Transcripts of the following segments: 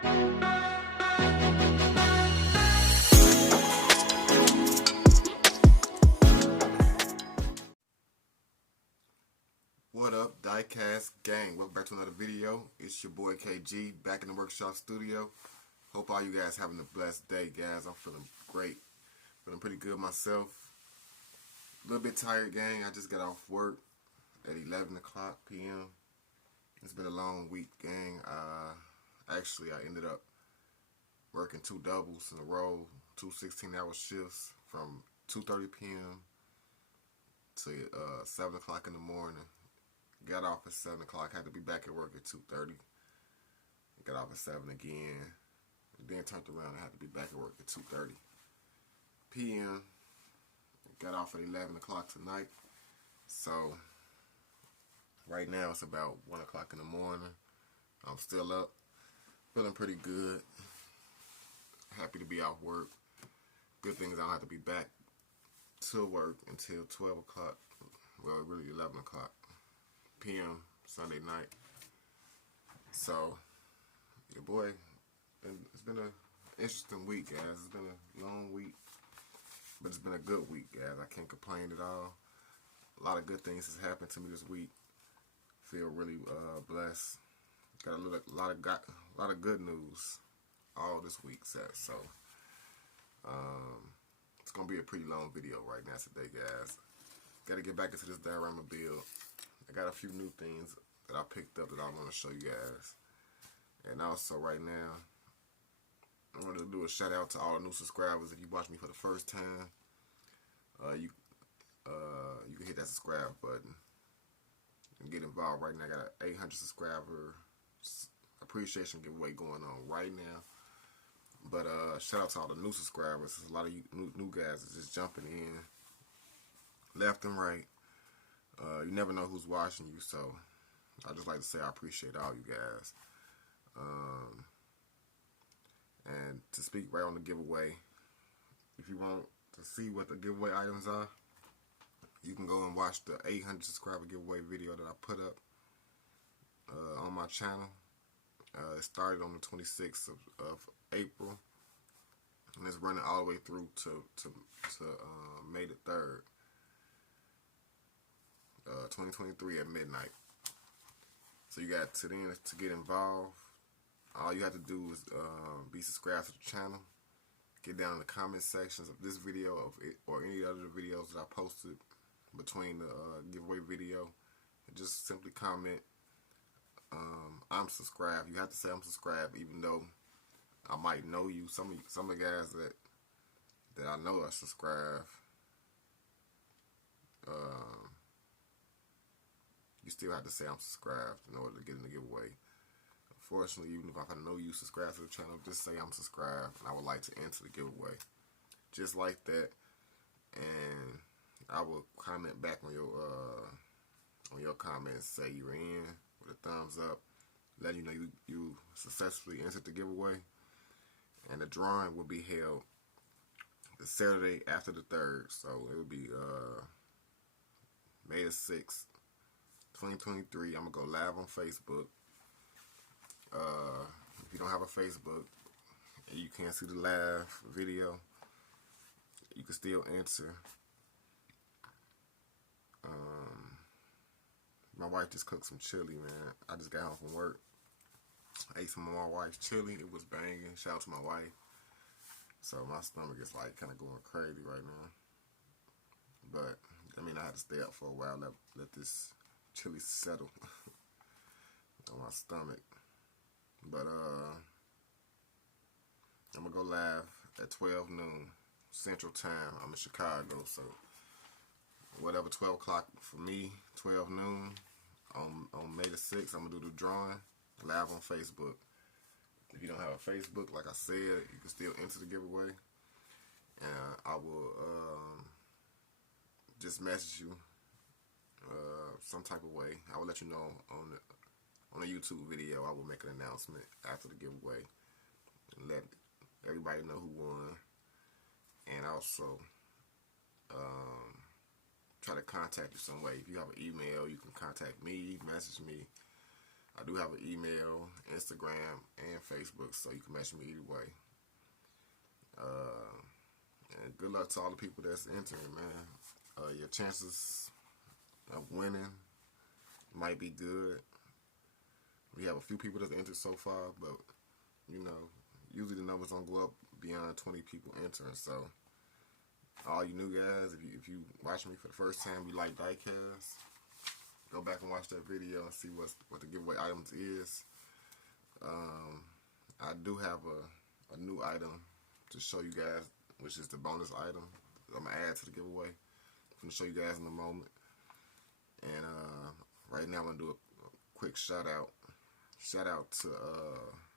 What up, Diecast gang? Welcome back to another video. It's your boy KG back in the workshop studio. Hope all you guys having a blessed day, guys. I'm feeling great. Feeling pretty good myself. A little bit tired, gang. I just got off work at 11 o'clock p.m. It's been a long week, gang. Actually, I ended up working 2 doubles in a row, 2 16-hour shifts from 2:30 p.m. to 7 o'clock in the morning. Got off at 7 o'clock, had to be back at work at 2:30. Got off at 7 again. Then turned around and had to be back at work at 2:30 p.m. Got off at 11 o'clock tonight. So, right now it's about 1 o'clock in the morning. I'm still up. Feeling pretty good. Happy to be off work. Good thing is I don't have to be back to work until 12 o'clock. Well, really 11 o'clock p.m. Sunday night. So, your boy, it's been an interesting week, guys. It's been a long week, but it's been a good week, guys. I can't complain at all. A lot of good things has happened to me this week. Feel really blessed. Got a lot of good news all this week, so it's gonna be a pretty long video right now today, guys. Got to get back into this diorama build. I got a few new things that I picked up that I want to show you guys. And also right now, I want to do a shout out to all the new subscribers. If you watch me for the first time, you can hit that subscribe button and get involved right now. I got an 800 subscriber appreciation giveaway going on right now. But shout out to all the new subscribers. There's a lot of you new guys that's just jumping in left and right. You never know who's watching you, so I just like to say I appreciate all you guys. And to speak right on the giveaway, if you want to see what the giveaway items are, you can go and watch the 800 subscriber giveaway video that I put up on my channel. It started on the 26th of April, and it's running all the way through to May the 3rd, 2023 at midnight. So you got to then to get involved. All you have to do is be subscribed to the channel. Get down in the comment sections of this video or any other videos that I posted between the giveaway video, and just simply comment, I'm subscribed. You have to say I'm subscribed, even though I might know you. Some of the guys that I know are subscribed. You still have to say I'm subscribed in order to get in the giveaway. Unfortunately, even if I know you subscribe to the channel, just say I'm subscribed and I would like to enter the giveaway. Just like that, and I will comment back on your comment and say you're in with a thumbs up, letting you know you successfully entered the giveaway. And the drawing will be held the Saturday after the 3rd, so it will be May the 6th, 2023. I'm gonna go live on Facebook. If you don't have a Facebook and you can't see the live video, you can still enter. My wife just cooked some chili, man. I just got home from work. I ate some of my wife's chili. It was banging. Shout out to my wife. So my stomach is like kind of going crazy right now. But I mean, I had to stay up for a while. Let this chili settle on my stomach. But I'm gonna go live at 12 noon Central Time. I'm in Chicago, so whatever 12 o'clock for me, 12 noon on May the 6th, I'm gonna do the drawing live on Facebook. If you don't have a Facebook, like I said, you can still enter the giveaway, and I will just message you some type of way. I will let you know on a YouTube video. I will make an announcement after the giveaway and let everybody know who won, and also try to contact you some way. If you have an email, you can contact me, message me. I do have an email, Instagram, and Facebook, so you can message me either way. And good luck to all the people that's entering, man. Your chances of winning might be good. We have a few people that's entered so far, but you know, usually the numbers don't go up beyond 20 people entering. So, all you new guys, if you watch me for the first time, you like Diecast, go back and watch that video and see what the giveaway items is. I do have a new item to show you guys, which is the bonus item I'm gonna add to the giveaway. I'm gonna show you guys in a moment. And right now I'm gonna do a quick shout out. Shout out to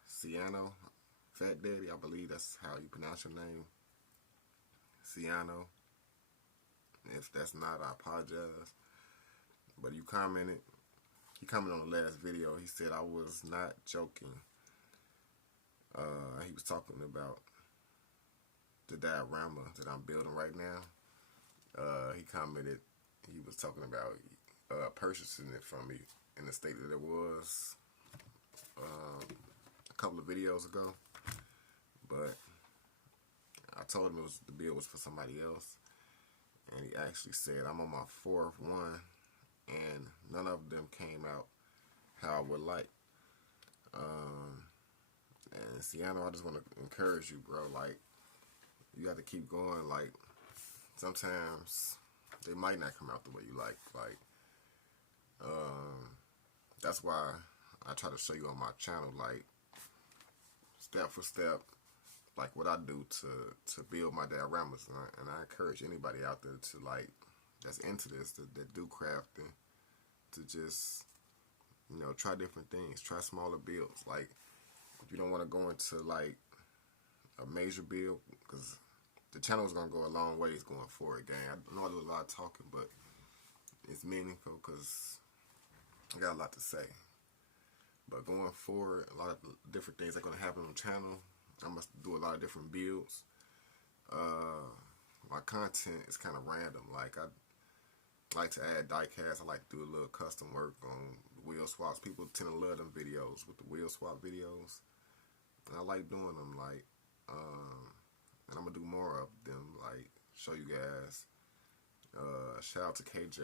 Ciano, Fat Daddy. I believe that's how you pronounce your name, Ciano. If that's not, I apologize. But you commented. He commented on the last video. He said I was not joking. He was talking about the diorama that I'm building right now. He commented. He was talking about purchasing it from me in the state that it was a couple of videos ago, but I told him the bill was for somebody else, and he actually said I'm on my fourth one, and none of them came out how I would like. And Ciano, I just want to encourage you, bro. Like, you got to keep going. Like, sometimes they might not come out the way you like. Like, that's why I try to show you on my channel, like, step for step, like what I do to build my dioramas. And I encourage anybody out there to, like, that's into this, that do crafting, to just, you know, try different things, try smaller builds. Like, if you don't want to go into, like, a major build, because the channel is going to go a long ways going forward, gang. I know I do a lot of talking, but it's meaningful because I got a lot to say. But going forward, a lot of different things are going to happen on the channel. I must do a lot of different builds. My content is kind of random. Like, I like to add diecast. I like to do a little custom work on wheel swaps. People tend to love them videos with the wheel swap videos, and I like doing them. Like, and I'm gonna do more of them. Like, show you guys. Shout out to KJ.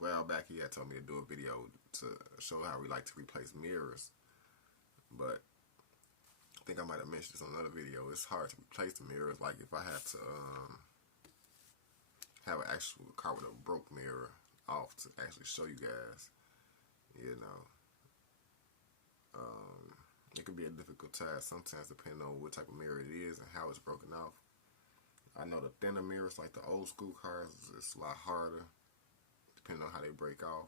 Well, back he had told me to do a video to show how we like to replace mirrors, but I think I might have mentioned this on another video. It's hard to replace the mirrors. Like, if I had to have an actual car with a broke mirror off to actually show you guys, you know, it can be a difficult task sometimes depending on what type of mirror it is and how it's broken off. I know the thinner mirrors, like the old school cars, it's a lot harder depending on how they break off.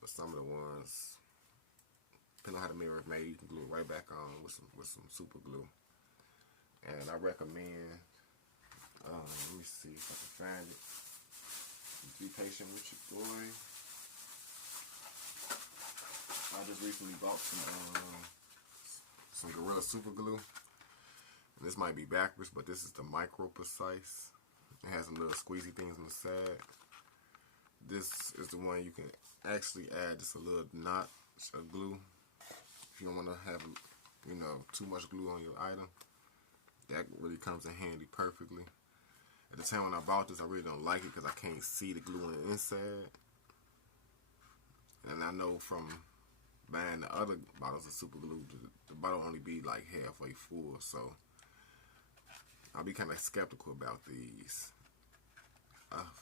But some of the ones, depending on how the mirror is made, you can glue it right back on with some super glue. And I recommend, let me see if I can find it. Just be patient with your boy. I just recently bought some Gorilla Super Glue. And this might be backwards, but this is the Micro Precise. It has some little squeezy things on the side. This is the one you can actually add just a little notch of glue. If you don't want to have, you know, too much glue on your item, that really comes in handy perfectly. At the time when I bought this, I really don't like it because I can't see the glue on the inside. And I know from buying the other bottles of super glue, the bottle only be like halfway full, so I'll be kind of skeptical about these.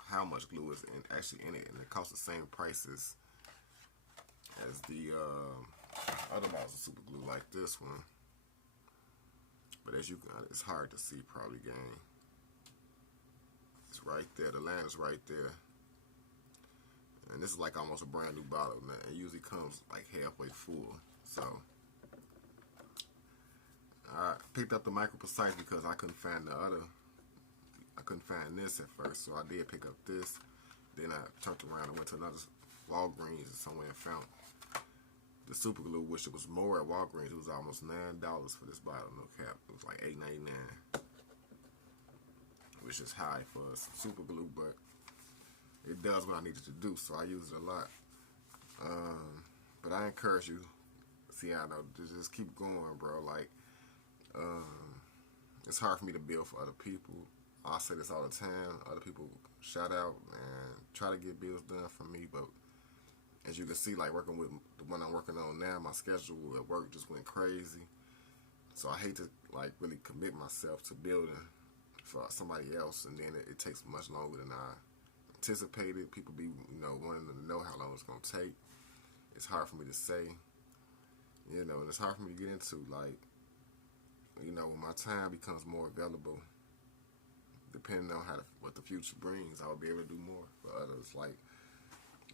How much glue is actually in it, and it costs the same prices as the other bottles of super glue like this one. But as you can, it's hard to see probably, gang. It's right there. The line is right there. And this is like almost a brand new bottle. Now, it usually comes like halfway full. So I picked up the Micro Precise because I couldn't find the other. I couldn't find this at first, so I did pick up this. Then I turned around and went to another Walgreens or somewhere and found the super glue, which it was more at Walgreens. It was almost $9 for this bottle, no cap. It was like $8.99, which is high for super glue, but it does what I needed to do, so I use it a lot. But I encourage you, see, I know, to just keep going, bro. Like, it's hard for me to build for other people. I say this all the time. Other people shout out and try to get bills done for me, but as you can see, like working with the one I'm working on now, my schedule at work just went crazy. So I hate to like really commit myself to building for somebody else, and then it takes much longer than I anticipated. People be, wanting to know how long it's gonna take. It's hard for me to say, and it's hard for me to get into. Like, when my time becomes more available, depending on what the future brings, I will be able to do more for others. Like,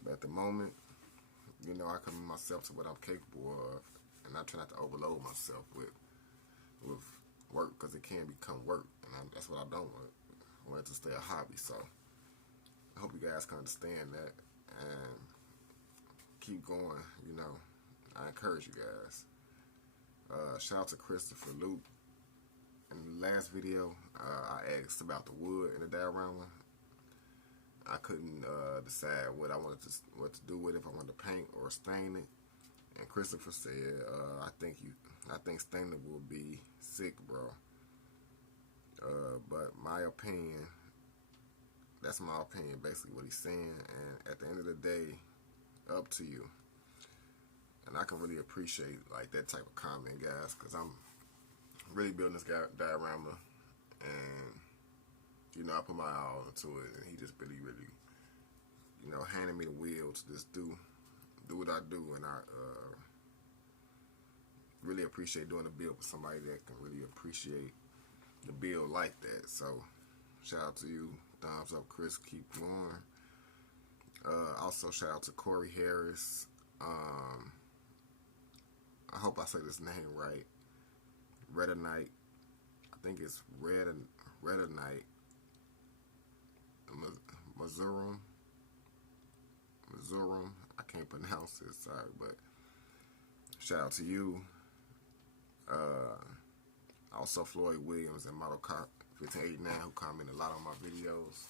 but at the moment, I commit myself to what I'm capable of, and I try not to overload myself with work, because it can become work, and that's what I don't want. I want it to stay a hobby. So I hope you guys can understand that and keep going. I encourage you guys. Shout out to Christopher Luke. In the last video, I asked about the wood in the diorama. I couldn't decide what to do with it, if I wanted to paint or stain it. And Christopher said, I think staining it will be sick, bro. But my opinion, that's my opinion, basically what he's saying. And at the end of the day, up to you. And I can really appreciate like that type of comment, guys, because I'm really building this diorama, and I put my all into it, and he just really handed me the wheel to just do what I do, and I really appreciate doing a build with somebody that can really appreciate the build like that. So shout out to you, thumbs up, Chris, keep going. Also shout out to Corey Harris. I hope I say this name right. Rotary. I think it's Rotary. Mizoram. I can't pronounce it, sorry, but shout out to you. Also Floyd Williams and Model Car 1589, who commented a lot on my videos.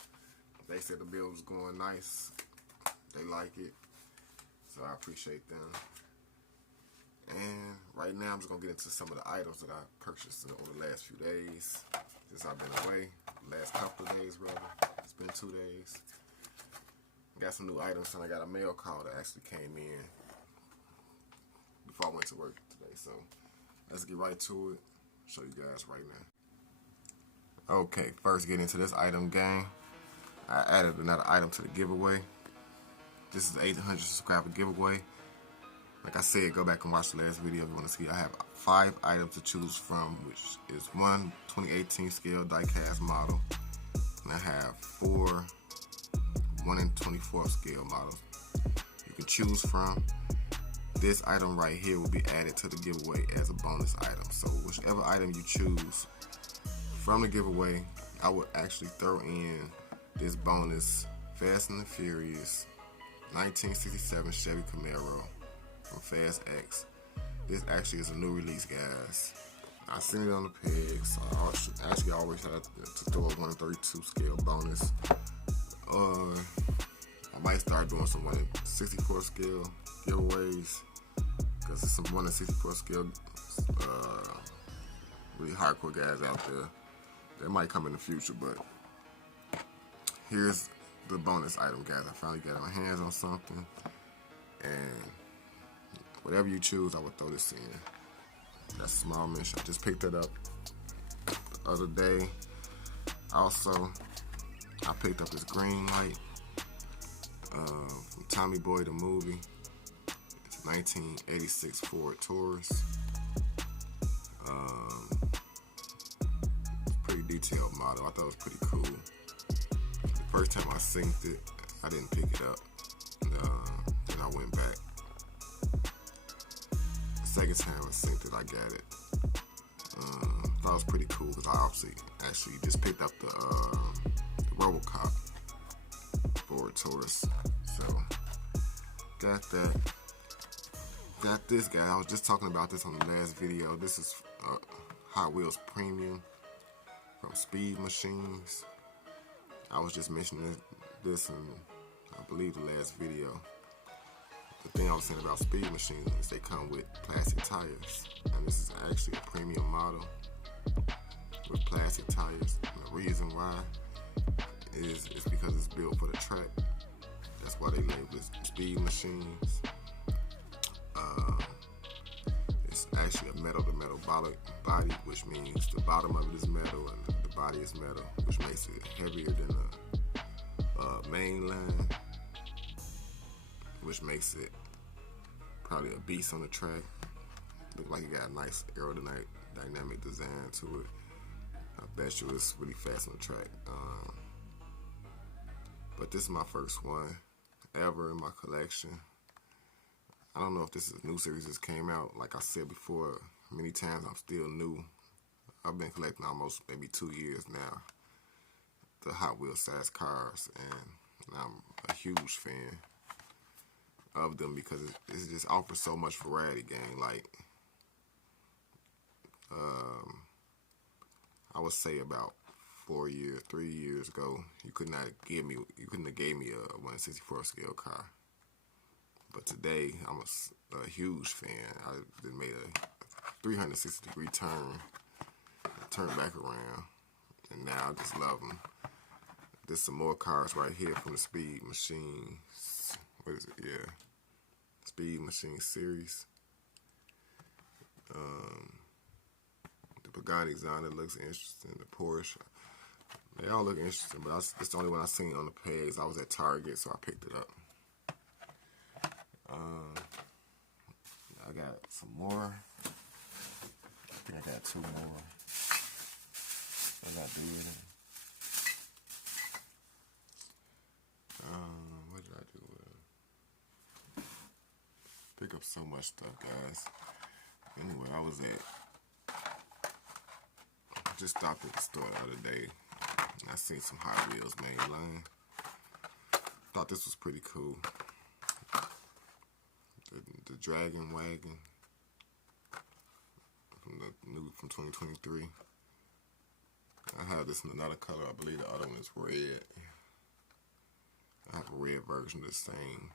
They said the build was going nice. They like it, so I appreciate them. And right now I'm just gonna get into some of the items that I purchased over the last few days since I've been away. Last couple of days, rather. It's been 2 days. Got some new items, and I got a mail call that actually came in before I went to work today. So let's get right to it. Show you guys right now. Okay, first get into this item, gang. I added another item to the giveaway. This is 800 subscriber giveaway. Like I said, go back and watch the last video if you want to see. I have 5 items to choose from, which is 1 2018 scale Diecast model, and I have 4 1 in 24 scale models you can choose from. This item right here will be added to the giveaway as a bonus item. So whichever item you choose from the giveaway, I would actually throw in this bonus Fast and the Furious 1967 Chevy Camaro from Fast X. This actually is a new release, guys. I seen it on the peg, so I actually always have to throw a 132 scale bonus. I might start doing some 1/64 scale giveaways, because there's some 1/64 scale really hardcore guys out there that might come in the future. But here's the bonus item, guys. I finally got my hands on something, and whatever you choose, I would throw this in. That's a small mention. I just picked it up the other day. Also, I picked up this green light from Tommy Boy the movie. It's a 1986 Ford Taurus. It's a pretty detailed model. I thought it was pretty cool. The first time I synced it, I didn't pick it up. Then I went back. The second time I synced it, I got it. Thought it was pretty cool, because I actually just picked up the RoboCop Ford Taurus. So got that. Got this guy. I was just talking about this on the last video. This is Hot Wheels Premium from Speed Machines. I was just mentioning this in, I believe, the last video. the thing I was saying about speed machines is they come with plastic tires, and this is actually a premium model with plastic tires. And the reason why is because it's built for the track. That's why they label it speed machines. It's actually a metal-to-metal body, which means the bottom of it is metal and the body is metal, which makes it heavier than the main line, which makes it probably a beast on the track. Look like it got a nice aerodynamic design to it. I bet you it's really fast on the track. But this is my first one ever in my collection. I don't know if this is a new series that came out. Like I said before, many times I'm still new. I've been collecting almost maybe 2 years now, the Hot Wheels size cars, and I'm a huge fan of them because it just offers so much variety, gang. Like, I would say about 3 years ago, you couldn't have gave me a 1/64 scale car. But today, I'm a huge fan. I just made a 360-degree turn, back around, and now I just love them. There's some more cars right here from the Speed Machine. What is it? Yeah, Speed Machine series. The Pagani Zonda looks interesting. The Porsche, they all look interesting. But it's the only one I seen on the page. I was at Target, so I picked it up. I got some more. I think I got 2 more. I got did. What did I do with it? Pick up so much stuff, guys. Anyway, I just stopped at the store the other day, and I seen some Hot Wheels main line. Thought this was pretty cool. The Dragon Wagon from 2023. I have this in another color. I believe the other one is red. I have a red version of the same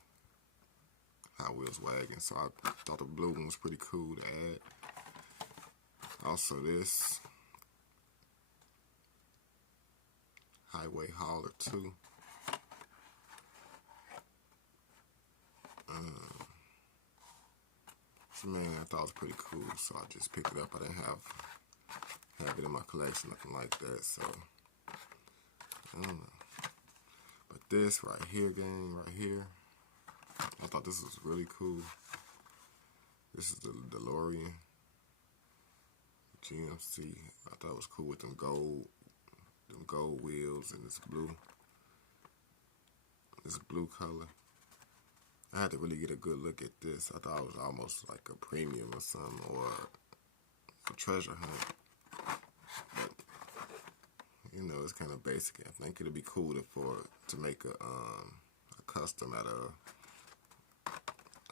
Hot Wheels wagon, so I thought the blue one was pretty cool to add. Also, this Highway Hauler 2. Man, I thought it was pretty cool, so I just picked it up. I didn't have it in my collection, nothing like that, so I don't know. But this right here, gang, right here, I thought this was really cool. This is the DeLorean GMC. I thought it was cool with them gold wheels and this blue color. I had to really get a good look at this. I thought it was almost like a premium or something, or a treasure hunt. But you know, it's kind of basic. I think it'd be cool to make a custom out of.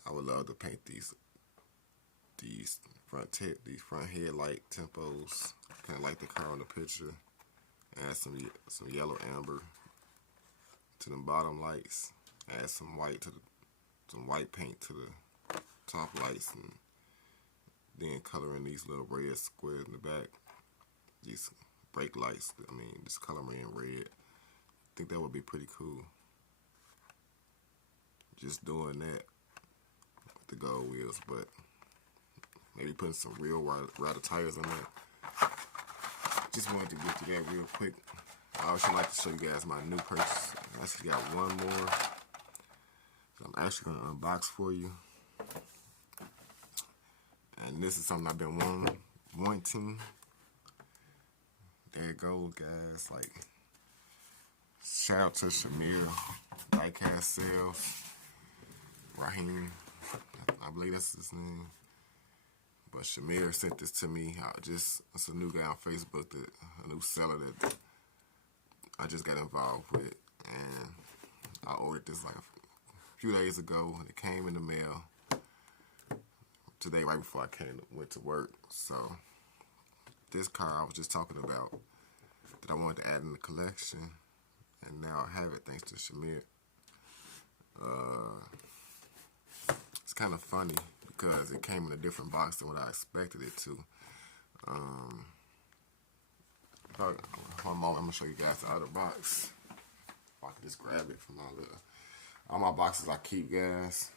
I would love to paint these front headlight tempos, kind of like the car on the picture. Add some yellow amber to them bottom lights. Add some white paint to the top lights, and then color in these little red squares in the back. These brake lights, just color them in red. I think that would be pretty cool. Just doing that with the gold wheels, but maybe putting some real rubber tires on that. Just wanted to get to that real quick. I also like to show you guys my new purchase. I actually got one more. I'm actually going to unbox for you. And this is something I've been wanting. There it goes, guys. Like, shout out to Shamir, Diecast Sales, Raheem. I believe that's his name. But Shamir sent this to me. It's a new guy on Facebook, a new seller that I just got involved with. And I ordered this like a few days ago, and it came in the mail today right before I went to work. So this car I was just talking about that I wanted to add in the collection, and now I have it thanks to Shamir. kind of funny because it came in a different box than what I expected it to. One moment, I'm gonna show you guys the other box. If I can just grab it from all my boxes I keep, guys.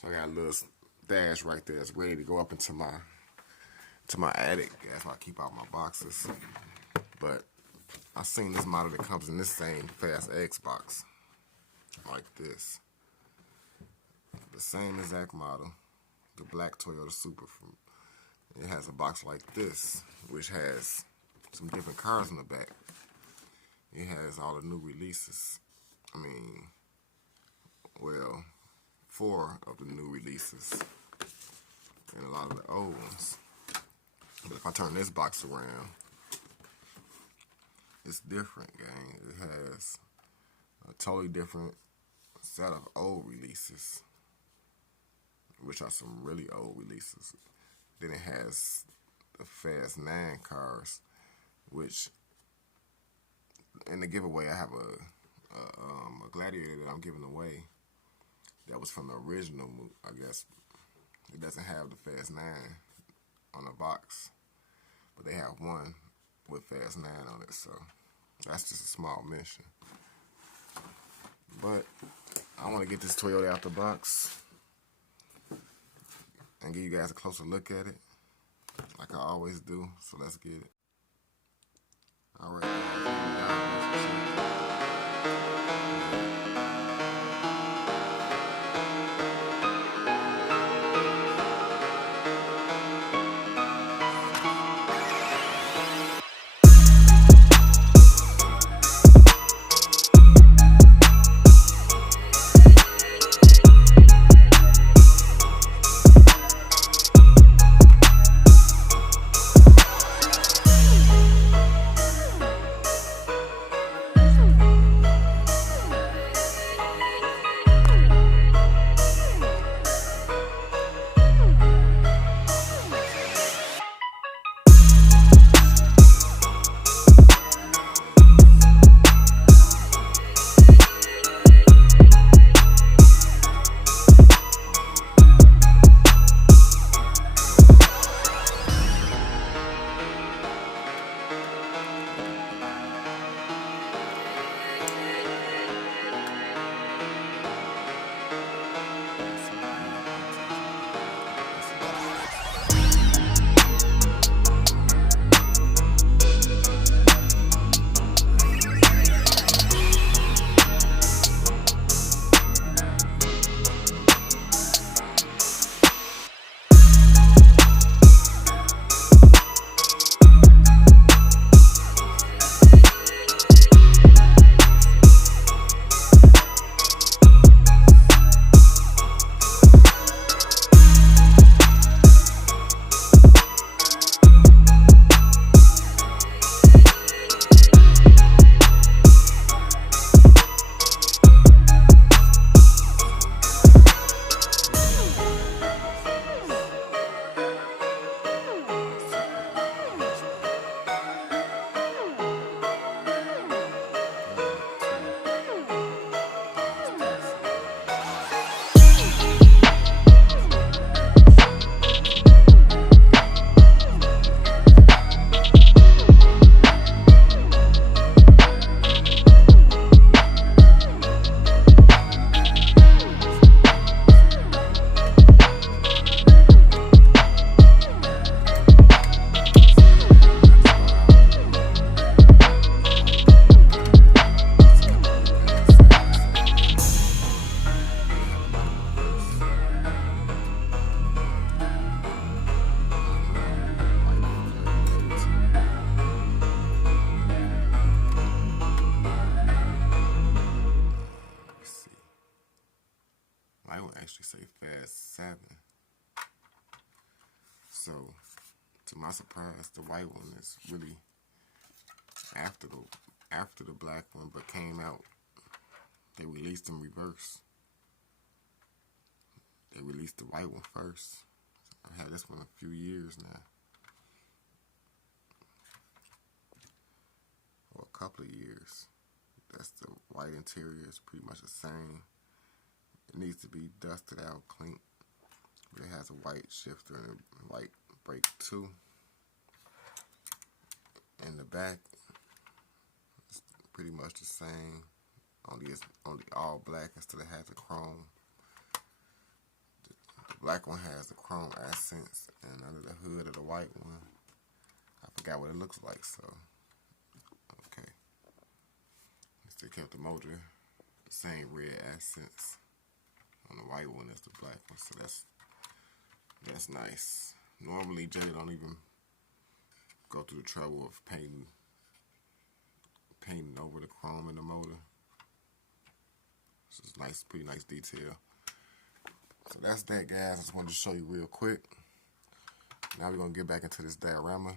So I got a little dash right there. It's ready to go up into my attic. That's why I keep all my boxes. But I seen this model that comes in this same Fast X box, like this. The same exact model, the black Toyota Supra. It has a box like this, which has some different cars in the back. It has all the new releases. I mean, well, 4 of the new releases and a lot of the old ones. But if I turn this box around, it's different, gang. It has a totally different set of old releases, which are some really old releases. Then it has the Fast 9 cars, which in the giveaway I have a Gladiator that I'm giving away. That was from the original movie, I guess. It doesn't have the Fast 9 on the box, but they have one with Fast 9 on it, so that's just a small mention. But I want to get this Toyota out the box and give you guys a closer look at it, like I always do. So let's get it. All right, guys. actually say Fast 7. So, to my surprise, the white one is really after the black one, but came out. They released in reverse. They released the white one first. I've had this one a few years now, or a couple of years. That's the white interior. It's pretty much the same. It needs to be dusted out, clean. But it has a white shifter and a white brake too. In the back, it's pretty much the same. Only it's only all black instead of has the chrome. The black one has the chrome accents, and under the hood of the white one, I forgot what it looks like. So, okay, still kept the motor the same red accents. On the white one is the black one, so that's nice. Normally, Jay don't even go through the trouble of painting over the chrome in the motor. This is nice, pretty nice detail. So that's that, guys. I just wanted to show you real quick. Now we're gonna get back into this diorama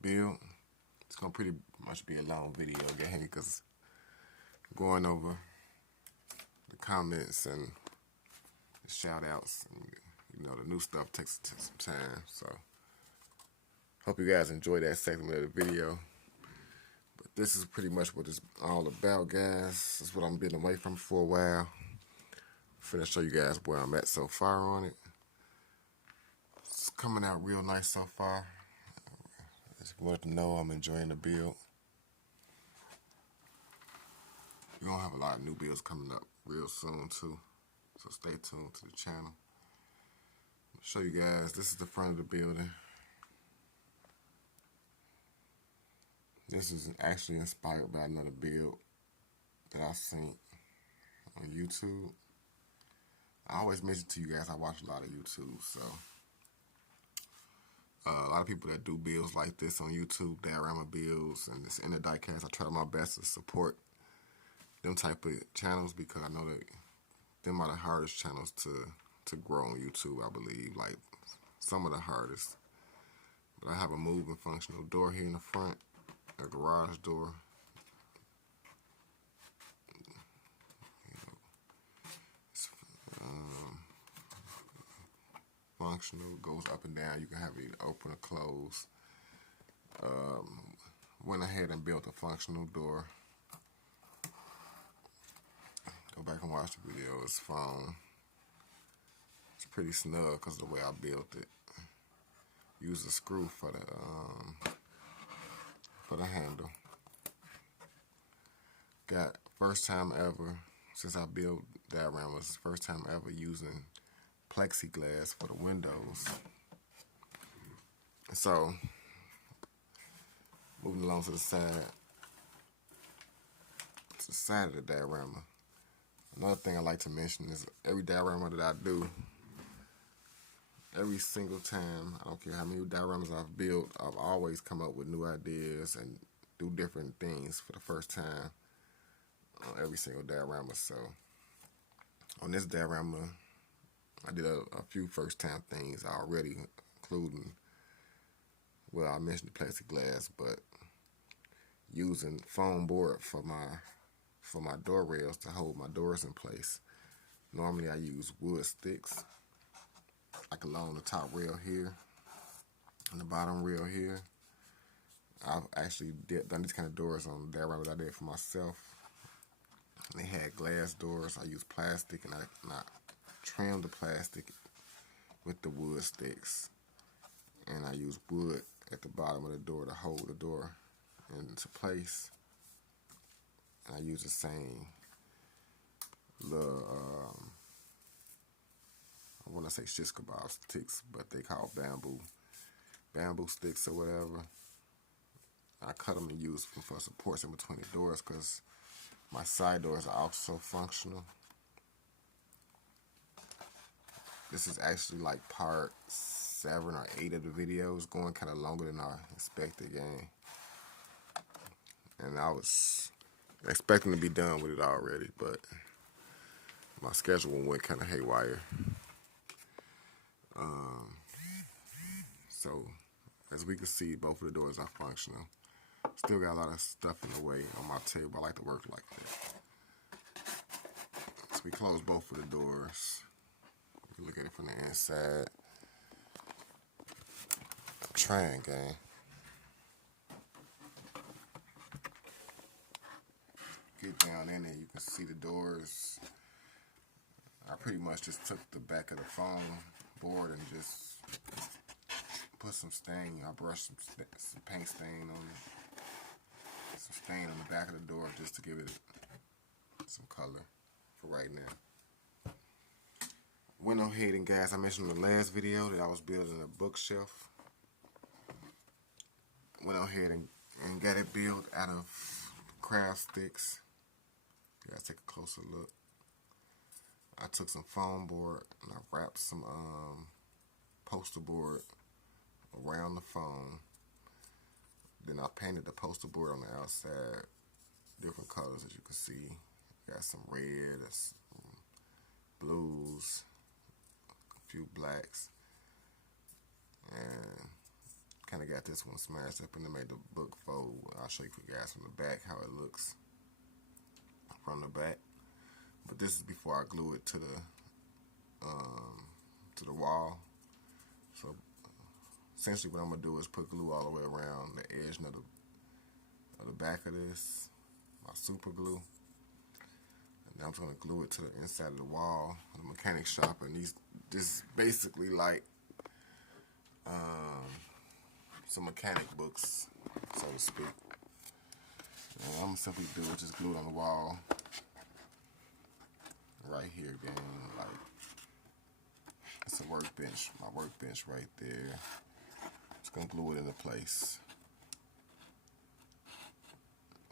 build. It's gonna pretty much be a long video, gang, because going over the comments and the shout outs and, you know, the new stuff takes some time. So hope you guys enjoy that segment of the video. But this is pretty much what it's all about, guys. This is what I'm been away from for a while. I'm finna show you guys where I'm at so far on it. It's coming out real nice so far. Just wanted to know I'm enjoying the build. We're gonna have a lot of new builds coming up real soon too. So stay tuned to the channel. I'll show you guys, this is the front of the building. This is actually inspired by another build that I've seen on YouTube. I always mention to you guys I watch a lot of YouTube, so a lot of people that do builds like this on YouTube, diorama builds, and this in the diecast, I try my best to support them type of channels because I know that them are the hardest channels to grow on YouTube, I believe, like some of the hardest. But I have a moving functional door here in the front, a garage door. It's functional, goes up and down. You can have it open or close. Went ahead and built a functional door. Go back and watch the video. It's phone. It's pretty snug because of the way I built it. Use a screw for the handle. Got first time ever since I built dioramas. First time ever using plexiglass for the windows. So moving along to the side. To the side of the diorama. Another thing I like to mention is every diorama that I do, every single time, I don't care how many dioramas I've built, I've always come up with new ideas and do different things for the first time on every single diorama. So on this diorama, I did a few first time things already, including, well, I mentioned the plexiglass, but using foam board for my door rails to hold my doors in place. Normally I use wood sticks, like along the top rail here and the bottom rail here. I've actually done these kind of doors on the diorama that I did for myself. They had glass doors. I used plastic and I trimmed the plastic with the wood sticks. And I used wood at the bottom of the door to hold the door into place. And I use the same little, I want to say shish kebab sticks, but they call bamboo sticks or whatever. I cut them and use them for supports in between the doors because my side doors are also functional. This is actually like part 7 or 8 of the video. It's going kind of longer than I expected, gang. And I was expecting to be done with it already, but my schedule went kind of haywire. So, as we can see, both of the doors are functional. Still got a lot of stuff in the way on my table. I like to work like that. So we close both of the doors. You can look at it from the inside. I'm trying, gang. Get down in there, you can see the doors. I pretty much just took the back of the foam board and just put some stain. I brushed some paint stain on it. Some stain on the back of the door just to give it some color for right now. Went ahead and guys, I mentioned in the last video that I was building a bookshelf. Went ahead and got it built out of craft sticks. You guys take a closer look. I took some foam board and I wrapped some poster board around the foam. Then I painted the poster board on the outside, different colors as you can see. Got some red, some blues, a few blacks, and kind of got this one smashed up and then made the book fold. I'll show you guys from the back how it looks from the back. But this is before I glue it to the wall. So essentially what I'm gonna do is put glue all the way around the edge of the back of this, my super glue. And I'm just gonna glue it to the inside of the wall of the mechanic shop. And this is basically like some mechanic books, so to speak. And I'm gonna simply do is just glue it on the wall. Right here, gang, like it's a workbench, my workbench right there. Just gonna glue it into place.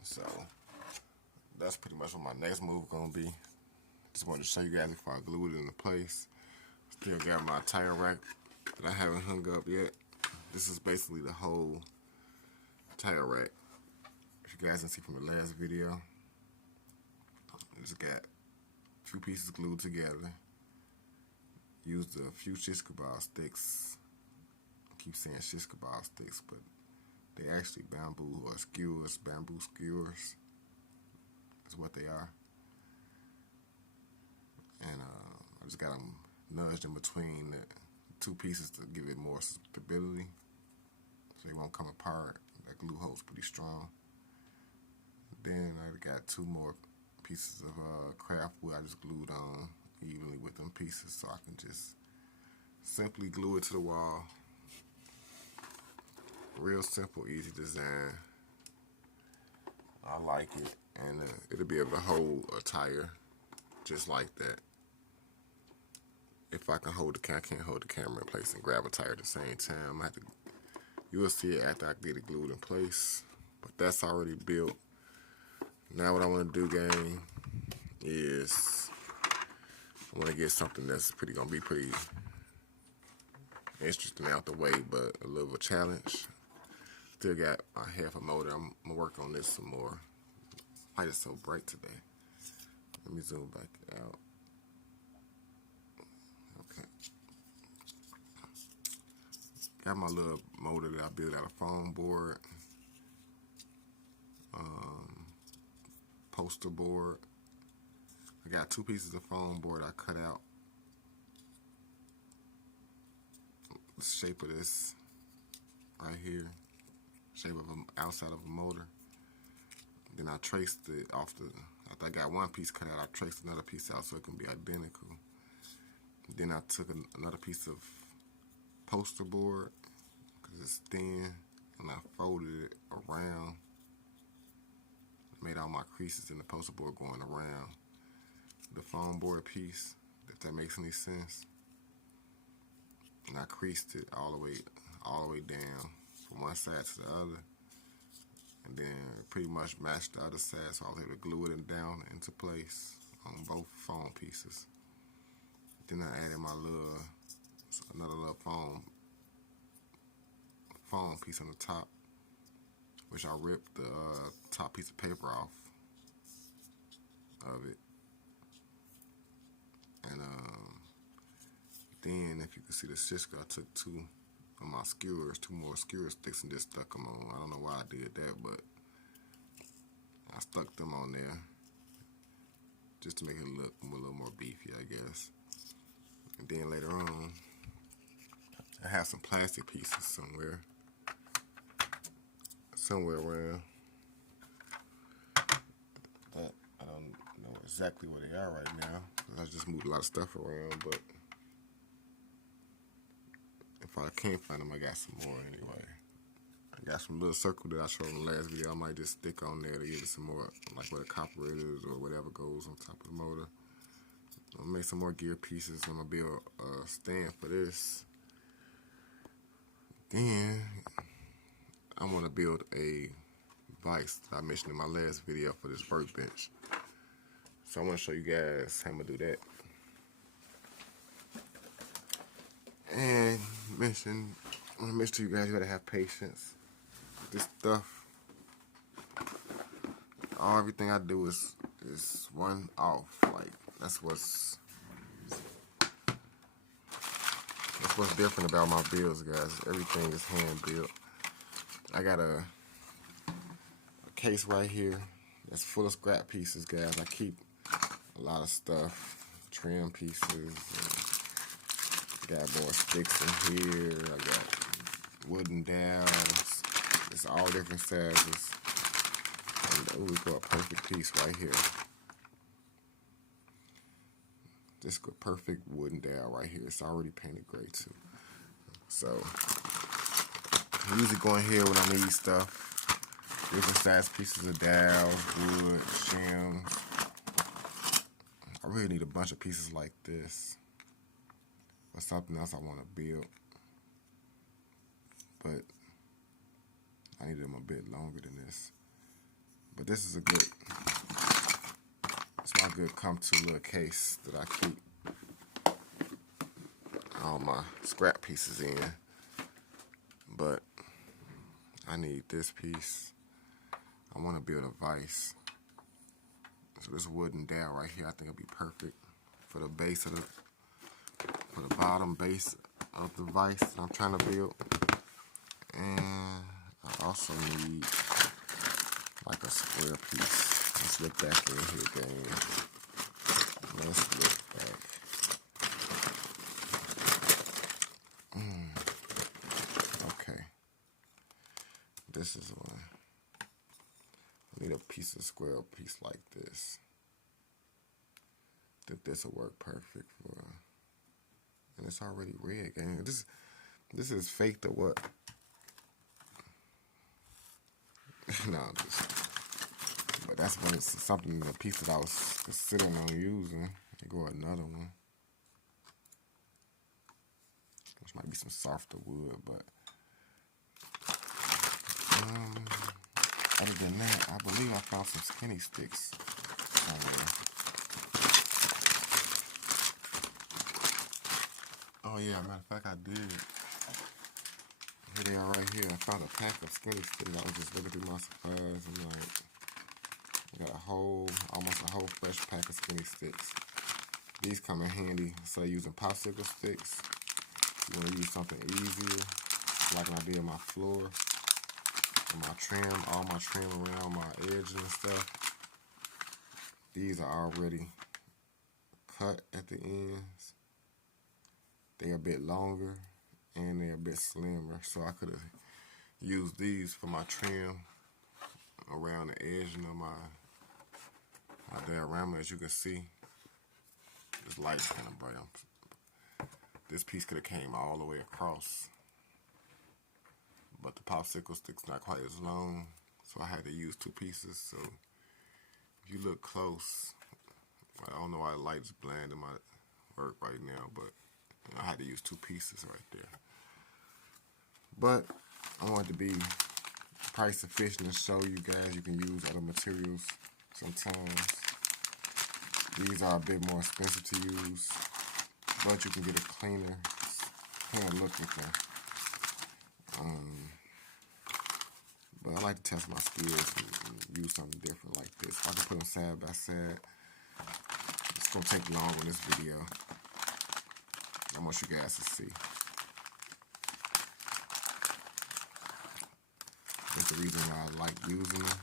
So that's pretty much what my next move gonna be. Just wanted to show you guys before I glue it into place. Still got my tire rack that I haven't hung up yet. This is basically the whole tire rack. If you guys didn't see from the last video, I just got 2 pieces glued together. Used a few shish kebab sticks. I keep saying shish kebab sticks, but they actually bamboo or skewers, bamboo skewers is what they are. And I just got them nudged in between the 2 pieces to give it more stability, so they won't come apart. That glue holds pretty strong. Then I got 2 more pieces of craft wood I just glued on evenly with them pieces, so I can just simply glue it to the wall. Real simple, easy design. I like it, and it'll be able to hold a tire just like that. If I can hold the camera, I can't hold the camera in place and grab a tire at the same time. You will see it after I get it glued in place, but that's already built. Now what I want to do, gang, is I want to get something that's gonna be pretty interesting out the way, but a little of a challenge. Still got my half a motor. I'm gonna work on this some more. Light is so bright today. Let me zoom back out. Okay. Got my little motor that I built out of foam board. Poster board. I got 2 pieces of foam board I cut out the shape of this right here, shape of an outside of a motor. Then I traced it off after I got 1 piece cut out, I traced another piece out so it can be identical. Then I took another piece of poster board because it's thin, and I folded it around. Made all my creases in the poster board going around the foam board piece, if that makes any sense. And I creased it all the way down from one side to the other, and then pretty much matched the other side, so I was able to glue it down into place on both foam pieces. Then I added my another little foam piece on the top, which I ripped the top piece of paper off of it. And then, if you can see the Cisco, I took 2 of my skewers, 2 more skewer sticks, and just stuck them on. I don't know why I did that, but I stuck them on there just to make it look a little more beefy, I guess. And then later on, I have some plastic pieces somewhere around. But I don't know exactly where they are right now. I just moved a lot of stuff around, but if I can't find them, I got some more anyway. I got some little circle that I showed in the last video. I might just stick on there to give it some more, like where the copper is or whatever goes on top of the motor. I'm gonna make some more gear pieces. I'm gonna build a stand for this. Then I want to build a vise that I mentioned in my last video for this workbench. So I want to show you guys how I'm gonna do that. And I want to mention to you guys, you gotta have patience. This stuff, everything I do is one off. Like that's what's different about my builds, guys. Everything is hand built. I got a case right here that's full of scrap pieces, guys. I keep a lot of stuff, trim pieces. Got more sticks in here. I got wooden dowels. It's all different sizes. And we got a perfect piece right here. This is a perfect wooden dowel right here. It's already painted gray too. So I usually go in here when I need stuff. Different size pieces of dowels, wood, shims. I really need a bunch of pieces like this or something else I want to build. But I need them a bit longer than this. But this is it's my good come-to little case that I keep all my scrap pieces in. But I need this piece. I want to build a vise. So this wooden dowel right here, I think it'll be perfect for the base of for the bottom base of the vise that I'm trying to build. And I also need like a square piece. Let's look back in here again. Let's look back. Okay. This is one. I need a piece of square piece like this. I think this will work perfect for. And it's already red, gang. This is fake or what? No, but that's when it's something, a piece that I was considering on using. There go another one. Which might be some softer wood, but other than that, I believe I found some skinny sticks somewhere. Oh yeah, matter of fact, I did. Here they are right here. I found a pack of skinny sticks. I was just looking through my supplies and like, I got almost a whole fresh pack of skinny sticks. These come in handy. So using popsicle sticks. You want to use something easier, like when I did my floor, and my trim, all my trim around my edges and stuff. These are already cut at the ends. They're a bit longer and they're a bit slimmer, so I could have used these for my trim around the edge of my diorama. As you can see, this light is kind of bright. This piece could have came all the way across, but the popsicle stick's not quite as long, so I had to use two pieces. So if you look close, I don't know why the light's blinding my work right now, but I had to use two pieces right there. But I want it to be price efficient and show you guys you can use other materials sometimes. These are a bit more expensive to use, but you can get a cleaner look with them. But I like to test my skills and use something different like this. If I can put them side by side, it's going to take long in this video. I want you guys to see. That's the reason why I like using them.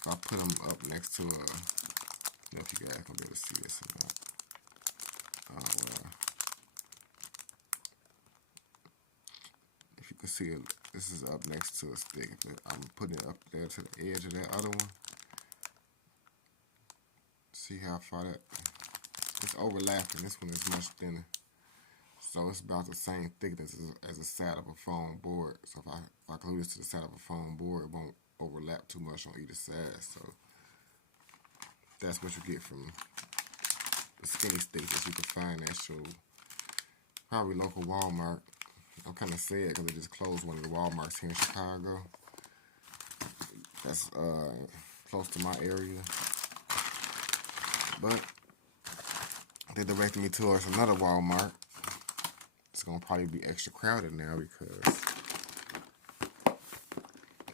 If I put them up next to I don't know if you guys can be able to see this or not. If you can see it, this is up next to a stick. I'm putting it up there to the edge of that other one. See See how far that it's overlapping. This one is much thinner, so it's about the same thickness as the side of a foam board. So if I glue this to the side of a foam board, it won't overlap too much on either side. So that's what you get from the skinny stick that you can find at your probably local Walmart. I'm kind of sad because they just closed one of the Walmarts here in Chicago. That's close to my area. But they directed me towards another Walmart. It's going to probably be extra crowded now because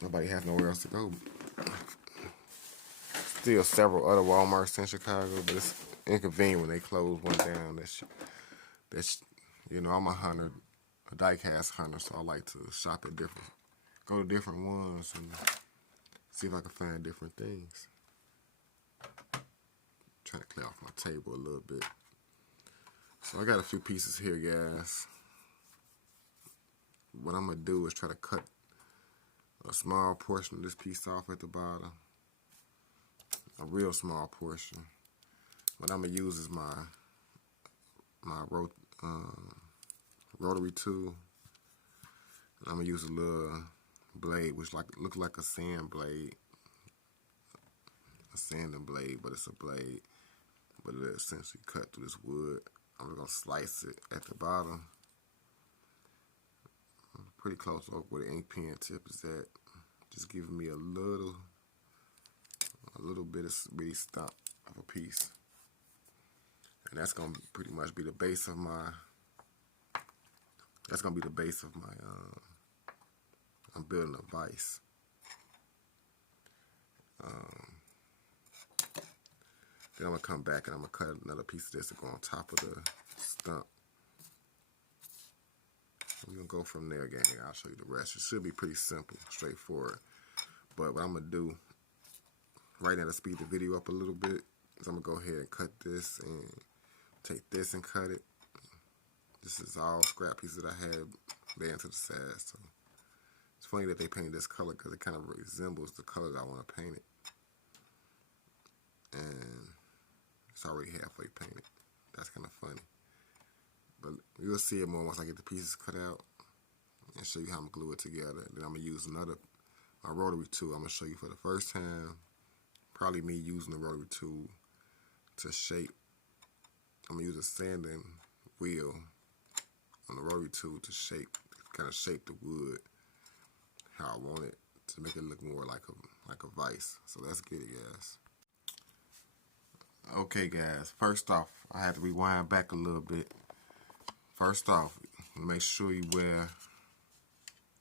nobody has nowhere else to go. Still several other Walmarts in Chicago, but it's inconvenient when they close one down. That's you know, I'm a hunter, a diecast hunter, so I like to shop at go to different ones and see if I can find different things. Trying to clear off my table a little bit. So I got a few pieces here, guys. What I'm going to do is try to cut a small portion of this piece off at the bottom. A real small portion. What I'm going to use is my rotary tool. And I'm going to use a little blade, which looks like a sand blade. A sanding blade, but it's a blade. But it essentially cut through this wood. I'm going to slice it at the bottom. I'm pretty close to where the ink pen tip is at. Just giving me a little bit of bitty stump of a piece. And that's going to pretty much be the base of my, I'm building a vise. Then I'm going to come back and I'm going to cut another piece of this to go on top of the stump. We're going to go from there, gang. I'll show you the rest. It should be pretty simple, straightforward. But what I'm going to do, right now to speed the video up a little bit, is I'm going to go ahead and cut this and take this and cut it. This is all scrap pieces that I had laying to the side. So it's funny that they painted this color because it kind of resembles the color that I want to paint it. And it's already halfway painted. That's kind of funny. But you'll see it more once I get the pieces cut out and show you how I'm going to glue it together. Then I'm going to use my rotary tool. I'm going to show you for the first time, probably me using the rotary tool to shape. I'm going to use a sanding wheel on the rotary tool to kind of shape the wood how I want it to make it look more like a vise. So let's get it, guys. Okay, guys, first off, I had to rewind back a little bit. First off, make sure you wear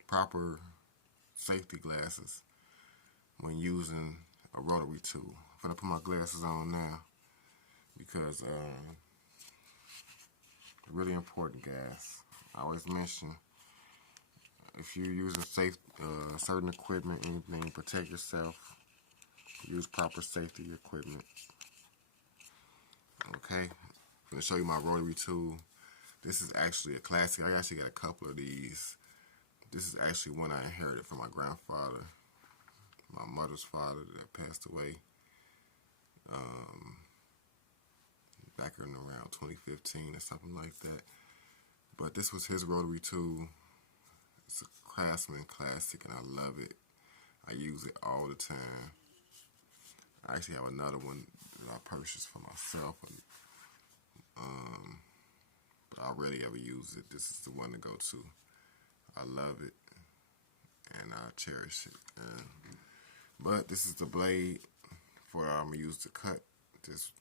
proper safety glasses when using a rotary tool. I'm going to put my glasses on now because really important, guys. I always mention if you're using certain equipment, anything, protect yourself. Use proper safety equipment. Okay, I'm going to show you my rotary tool. This is actually a classic. I actually got a couple of these. This is actually one I inherited from my grandfather, my mother's father that passed away back in around 2015 or something like that. But this was his rotary tool. It's a Craftsman classic and I love it. I use it all the time. I actually have another one that I purchased for myself, but I rarely ever use it. This is the one to go to. I love it and I cherish it. But this is the blade for I'm gonna use to cut this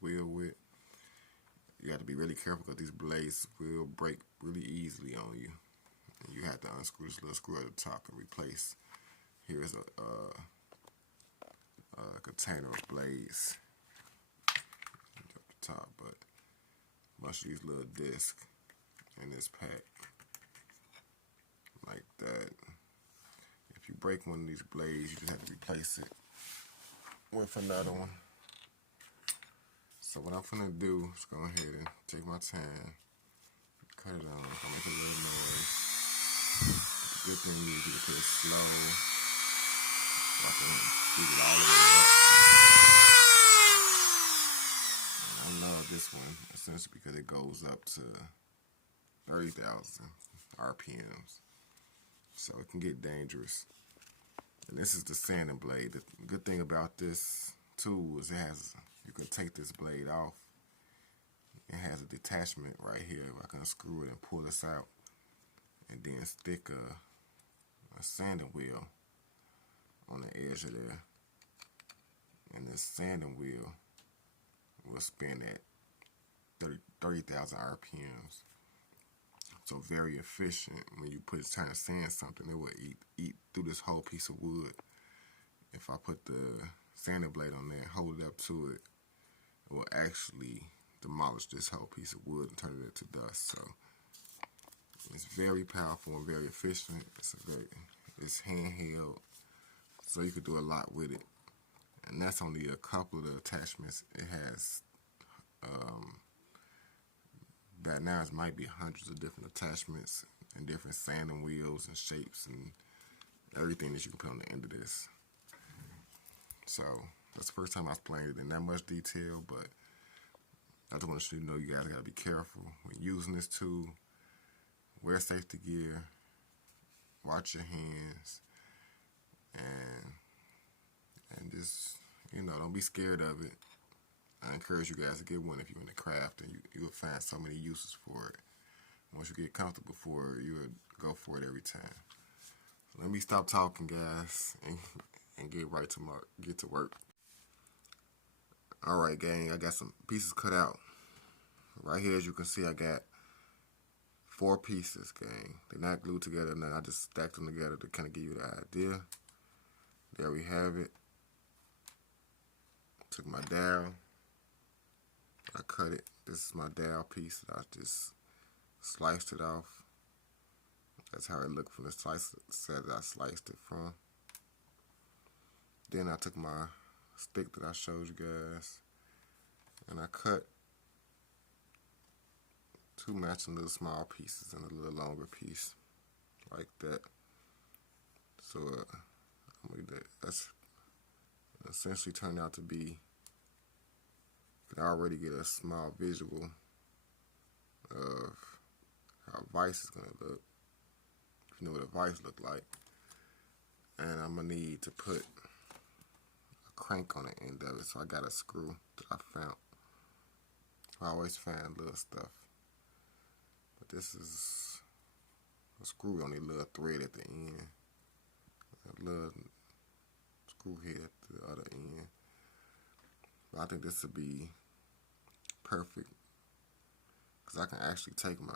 wheel with. You have to be really careful because these blades will break really easily on you. And you have to unscrew this little screw at the top and replace. Here's a container of blades at the top, but a bunch of these little discs in this pack like that. If you break one of these blades, you just have to replace it with another one. So what I'm gonna do is go ahead and take my time, cut it on. I'll make a little noise. The good thing is you can put it slow. I can get it all the way up. I love this one, essentially because it goes up to 30,000 RPMs. So it can get dangerous. And this is the sanding blade. The good thing about this tool is you can take this blade off. It has a detachment right here where I can unscrew it and pull this out. And then stick a sanding wheel on the edge of there. And this sanding wheel will spin at 30,000 RPMs. So very efficient. When you trying to sand something, it will eat through this whole piece of wood. If I put the sanding blade on there and hold it up to it, it will actually demolish this whole piece of wood and turn it into dust. So it's very powerful and very efficient. It's handheld, so you could do a lot with it. And that's only a couple of the attachments it has. That now it might be hundreds of different attachments and different sanding wheels and shapes and everything that you can put on the end of this. So that's the first time I was playing it in that much detail, but I just want to let you know you guys gotta be careful when using this tool. Wear safety gear, watch your hands, and just, don't be scared of it. I encourage you guys to get one if you're in the craft, and you'll find so many uses for it. Once you get comfortable for it, you'll go for it every time. Let me stop talking, guys, and get to work. All right, gang, I got some pieces cut out. Right here, as you can see, I got 4 pieces, gang. They're not glued together, and then I just stacked them together to kind of give you the idea. There we have it. Took my dowel. I cut it. This is my dowel piece that I just sliced it off. That's how it looked from the slice that I sliced it from. Then I took my stick that I showed you guys and I cut 2 matching little small pieces and a little longer piece like that. So that's essentially turned out to be, you can already get a small visual of how a vise is going to look, if you know what a vise look like. And I'm going to need to put a crank on the end of it, so I got a screw that I found. I always find little stuff. But this is a screw on a little thread at the end. A little screw head at the other end. But I think this would be perfect, because I can actually take my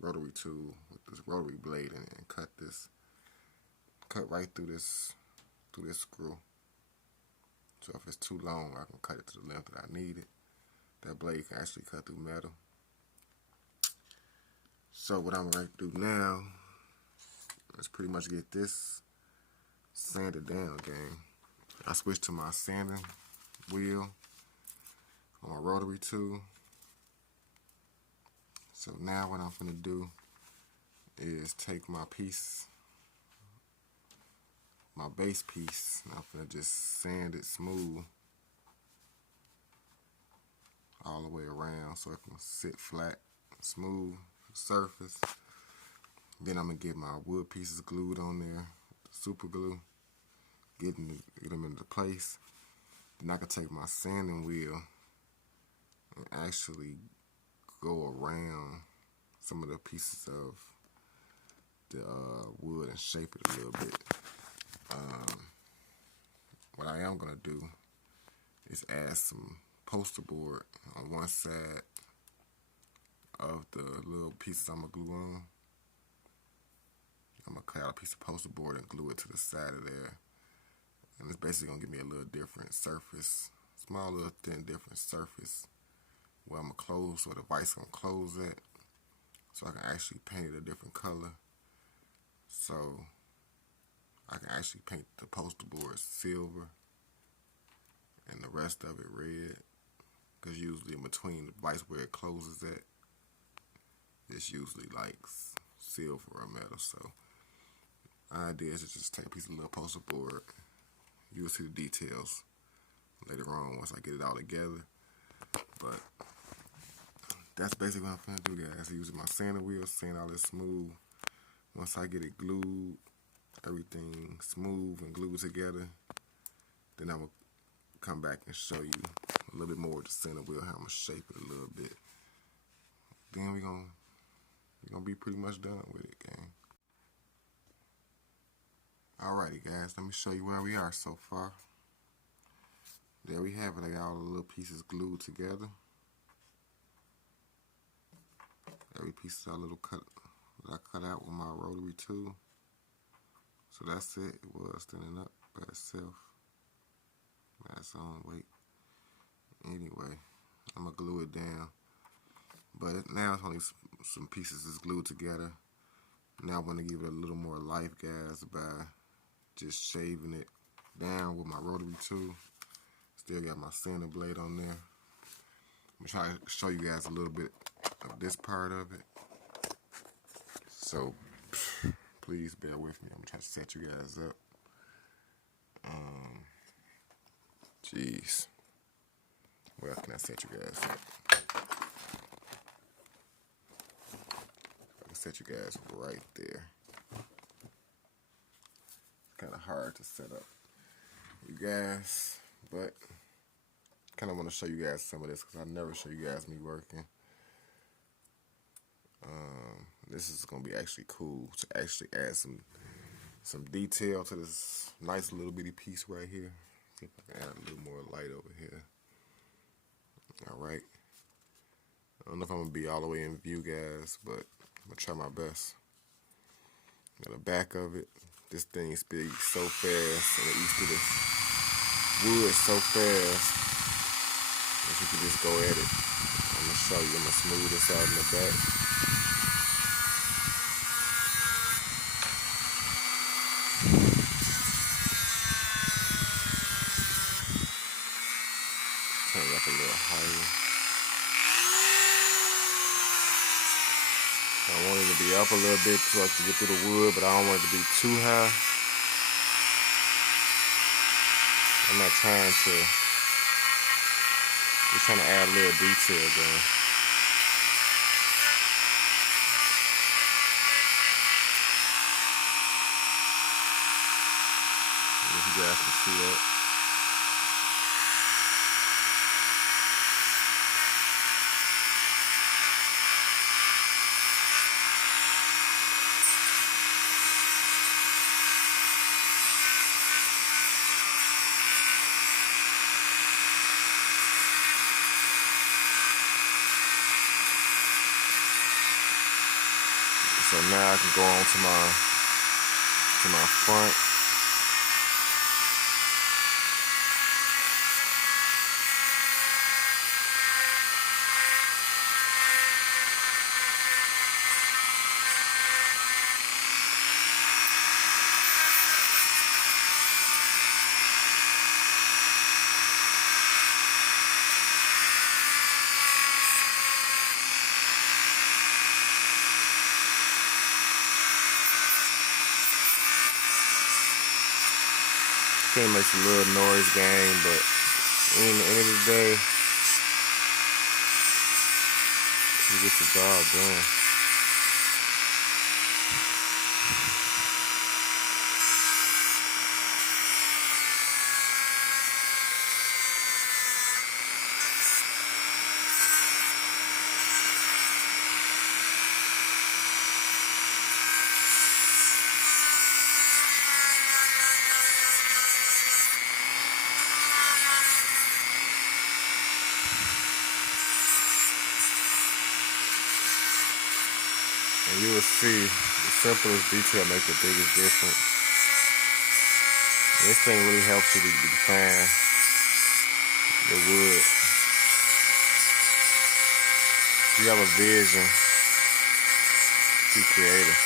rotary tool with this rotary blade and cut right through this screw. So if it's too long, I can cut it to the length that I need it. That blade can actually cut through metal. So what I'm going to do now is pretty much get this sanded down, gang. I switched to my sanding wheel on my rotary tool. So now what I'm going to do is take my piece, my base piece, and I'm going to just sand it smooth all the way around so it can sit flat, smooth surface. Then I'm going to get my wood pieces glued on there, super glue, get them into place. Then I can take my sanding wheel and actually go around some of the pieces of the wood and shape it a little bit. What I am going to do is add some poster board on one side of the little pieces I'm going to glue on. I'm going to cut out a piece of poster board and glue it to the side of there. And it's basically going to give me a little different surface, small little thin different surface where I'm going to close, where the vise going to close at, so I can actually paint it a different color. So I can actually paint the poster board silver and the rest of it red, because usually in between the vise where it closes at, it's usually like silver or metal. So my idea is to just take a piece of little poster board. You'll see the details later on once I get it all together. But that's basically what I'm finna do, guys. Using my sander wheel, sand all this smooth. Once I get it glued, everything smooth and glued together, then I'm gonna come back and show you a little bit more with the center wheel, how I'm gonna shape it a little bit. Then we're gonna be pretty much done with it, gang. Alrighty, guys, let me show you where we are so far. There we have it. I got all the little pieces glued together. Every piece is a little cut that I cut out with my rotary tool. So that's it. It was standing up by itself. That's on weight. Anyway, I'm gonna glue it down. But now it's only some pieces that's glued together. Now I want to give it a little more life, guys, by just shaving it down with my rotary tool. Still got my sander blade on there. I'm gonna try to show you guys a little bit of this part of it. So please bear with me. I'm trying to set you guys up. Jeez. Where can I set you guys up? I can set you guys right there. It's kind of hard to set up, you guys, but kind of want to show you guys some of this because I never show you guys me working. This is gonna be actually cool to actually add some detail to this nice little bitty piece right here. See if I can add a little more light over here. Alright. I don't know if I'm gonna be all the way in view, guys, but I'm gonna try my best. Got the back of it. This thing speeds so fast and it eats through the wood so fast that you can just go at it. I'm gonna show you. I'm gonna smooth this out in the back. Turn it up a little higher. I want it to be up a little bit so I can get through the wood, but I don't want it to be too high. I'm not trying to, just trying to add a little detail there. If you guys can see that. So now I can go on to my front. Thing makes a little noise, gang, but in the end of the day, you get the job done. And you will see the simplest detail make the biggest difference. This thing really helps you to define the wood. If you have a vision, be creative.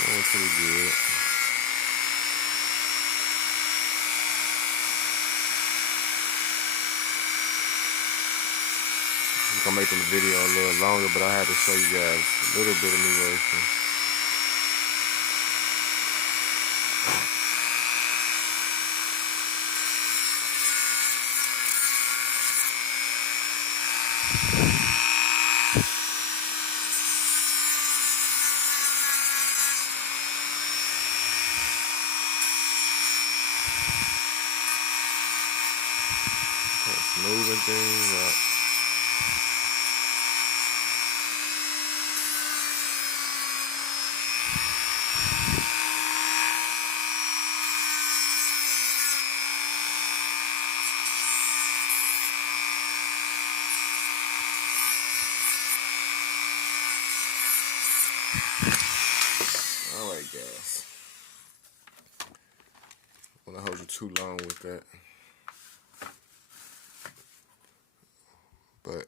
That was pretty good. It's gonna make the video a little longer, but I had to show you guys a little bit of me working. Moving things up. Alright guys, I don't want to hold you too long with that, but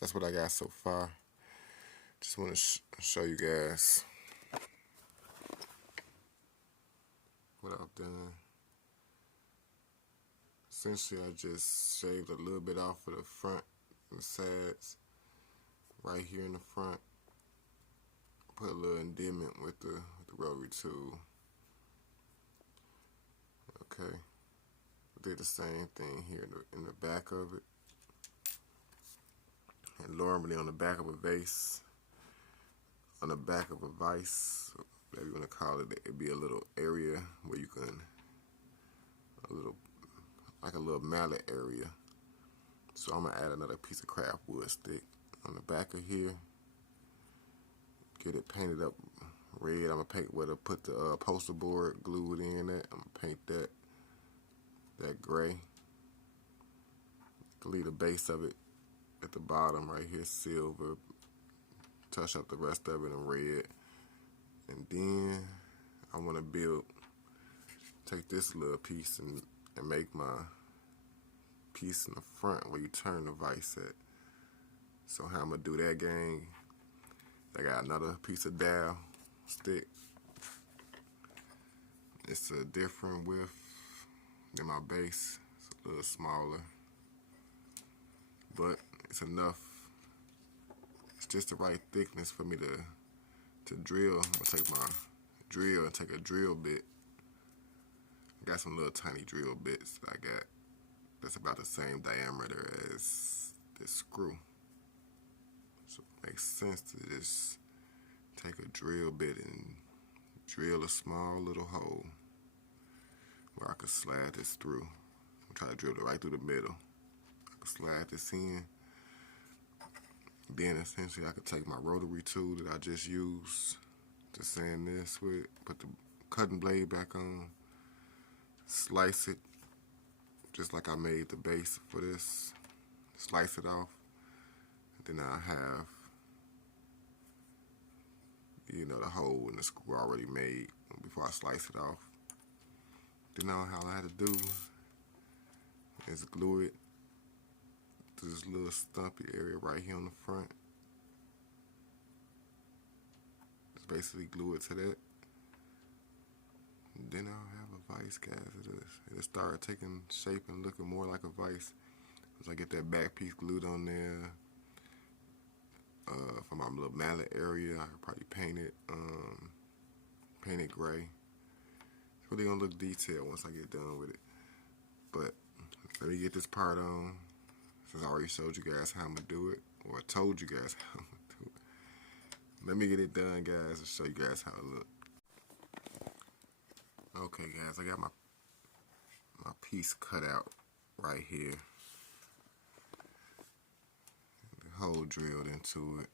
that's what I got so far. Just want to show you guys what I've done. Essentially, I just shaved a little bit off of the front and the sides, right here in the front. Put a little indentment with the rotary tool. Okay, did the same thing here in the back of it. And normally on the back of a vase, on the back of a vise, whatever you want to call it, it'd be a little area where you can, like a little mallet area. So I'm gonna add another piece of craft wood stick on the back of here. Get it painted up red. I'm gonna paint where to put the poster board, glue it in at. I'm gonna paint that gray. Leave the base of it at the bottom right here silver. Touch up the rest of it in red. And then I want to take this little piece and make my piece in the front where you turn the vise at. So how I'm going to do that, gang, I got another piece of dowel stick. It's a different width than my base. It's a little smaller, but it's enough. It's just the right thickness for me to drill. I'm gonna take my drill and take a drill bit. I got some little tiny drill bits that I got that's about the same diameter as this screw. So it makes sense to just take a drill bit and drill a small little hole where I could slide this through. I'm trying to drill it right through the middle. I could slide this in. Then essentially I could take my rotary tool that I just used to sand this with, put the cutting blade back on, slice it just like I made the base for this, slice it off, and then I have, you know, the hole in the screw already made before I slice it off. Then all I had to do is glue it to this little stumpy area right here on the front. Just basically glue it to that. And then I'll have a vise, guys. It'll start taking shape and looking more like a vise. As I get that back piece glued on there. For my little mallet area, I could probably paint it gray. It's really gonna look detailed once I get done with it. But let me get this part on, since I already showed you guys how I'm gonna do it, or I told you guys how I'm gonna do it. Let me get it done, guys, and show you guys how it look. Okay, guys, I got my piece cut out right here. The hole drilled into it,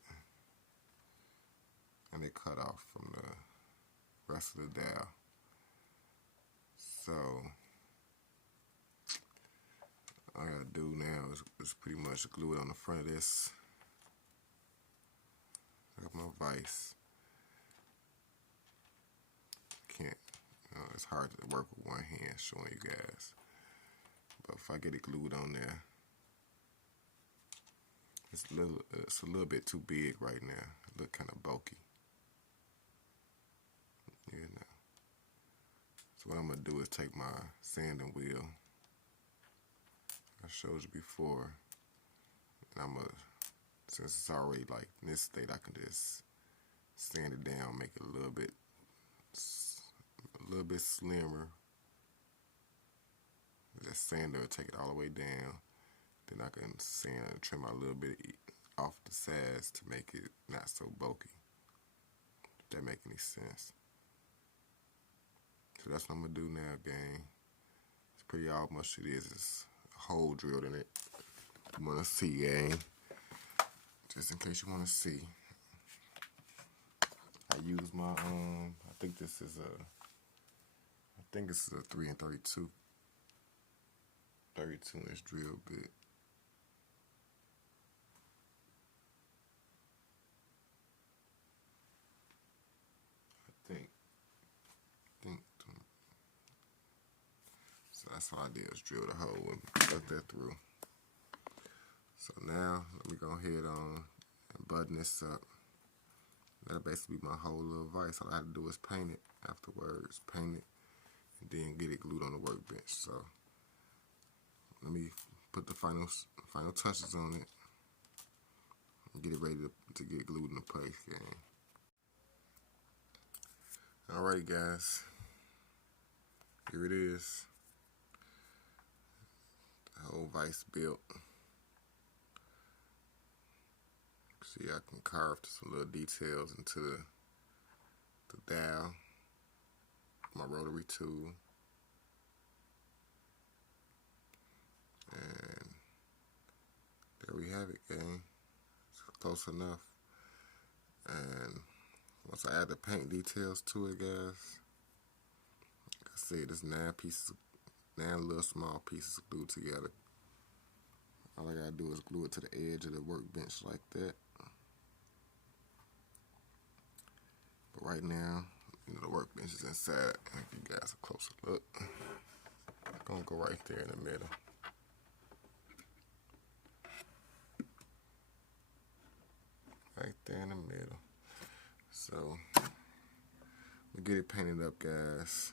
and it cut off from the rest of the dowel. So all I gotta do now is pretty much glue it on the front of this. I got my vise. Can't, it's hard to work with one hand showing you guys. But if I get it glued on there, it's a little bit too big right now. It look kind of bulky. You know. So what I'm gonna do is take my sanding wheel I showed you before And since it's already like in this state, I can just sand it down, make it a little bit slimmer. Just sander, take it all the way down. Then I can sand and trim out a little bit off the sides to make it not so bulky. If that make any sense. So that's what I'm gonna do now, gang. It's pretty all much it is. It's a hole drilled in it. You wanna see, gang? Just in case you wanna see. I use my I think this is a 3 and 32 inch drill bit. So that's what I did, is drill the hole and cut that through. So now let me go ahead on and button this up. That'll basically be my whole little vise. All I have to do is paint it afterwards, paint it, and then get it glued on the workbench. So let me put the final touches on it and get it ready to get glued into place, gang. Alright, guys, here it is. The whole vise built. See, I can carve some little details into the dial, my rotary tool, and there we have it, gang. It's close enough. And once I add the paint details to it, guys, like I said, there's 9 little small pieces glued together. All I gotta do is glue it to the edge of the workbench like that. But right now, the workbench is inside. I'll give you guys a closer look. I'm gonna go right there in the middle. Right there in the middle. So, we get it painted up, guys.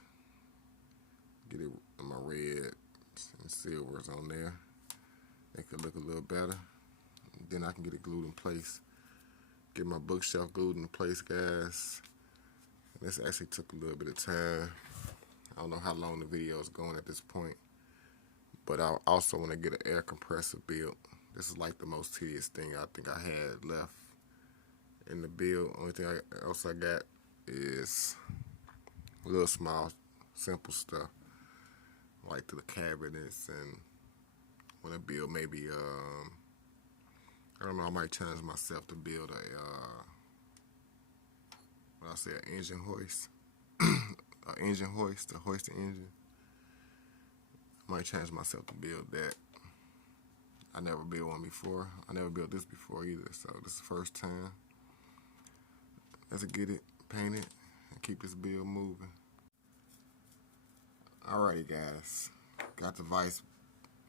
Get it in my red and silvers on there. Make it look a little better. Then I can get it glued in place. Get my bookshelf glued in place, guys. And this actually took a little bit of time. I don't know how long the video is going at this point. But I also want to get an air compressor built. This is like the most tedious thing I think I had left in the build. Only thing else I got is a little small, simple stuff. Like to the cabinets, and want to build maybe, I don't know, I might challenge myself to build an engine hoist. An engine hoist, to hoist the engine. I might challenge myself to build that. I never built one before. I never built this before either, so this is the first time. Let's get it painted and keep this build moving. Alrighty, guys, got the vise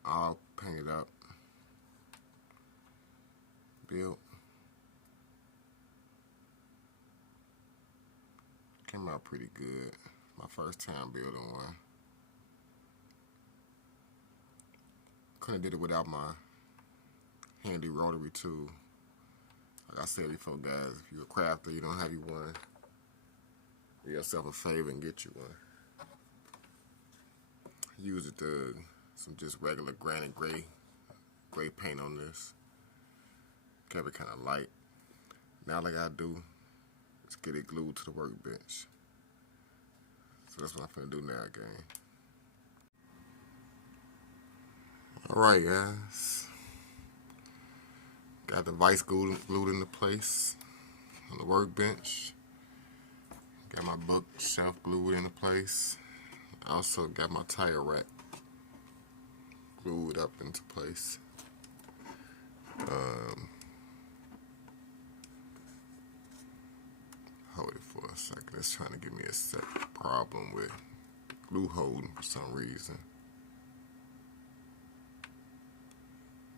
all painted up, built. Came out pretty good. My first time building one. Couldn't did it without my handy rotary tool. Like I said before, guys, if you're a crafter, you don't have you one, do yourself a favor and get you one. Use it to some just regular granite gray paint on this. Kept it kind of light. Now all I gotta do is get it glued to the workbench. So that's what I'm gonna do now, gang. Alright, guys. Got the vise glued into place on the workbench. Got my bookshelf glued into place. I also got my tire rack glued up into place. Hold it for a second. It's trying to give me a set problem with glue holding for some reason.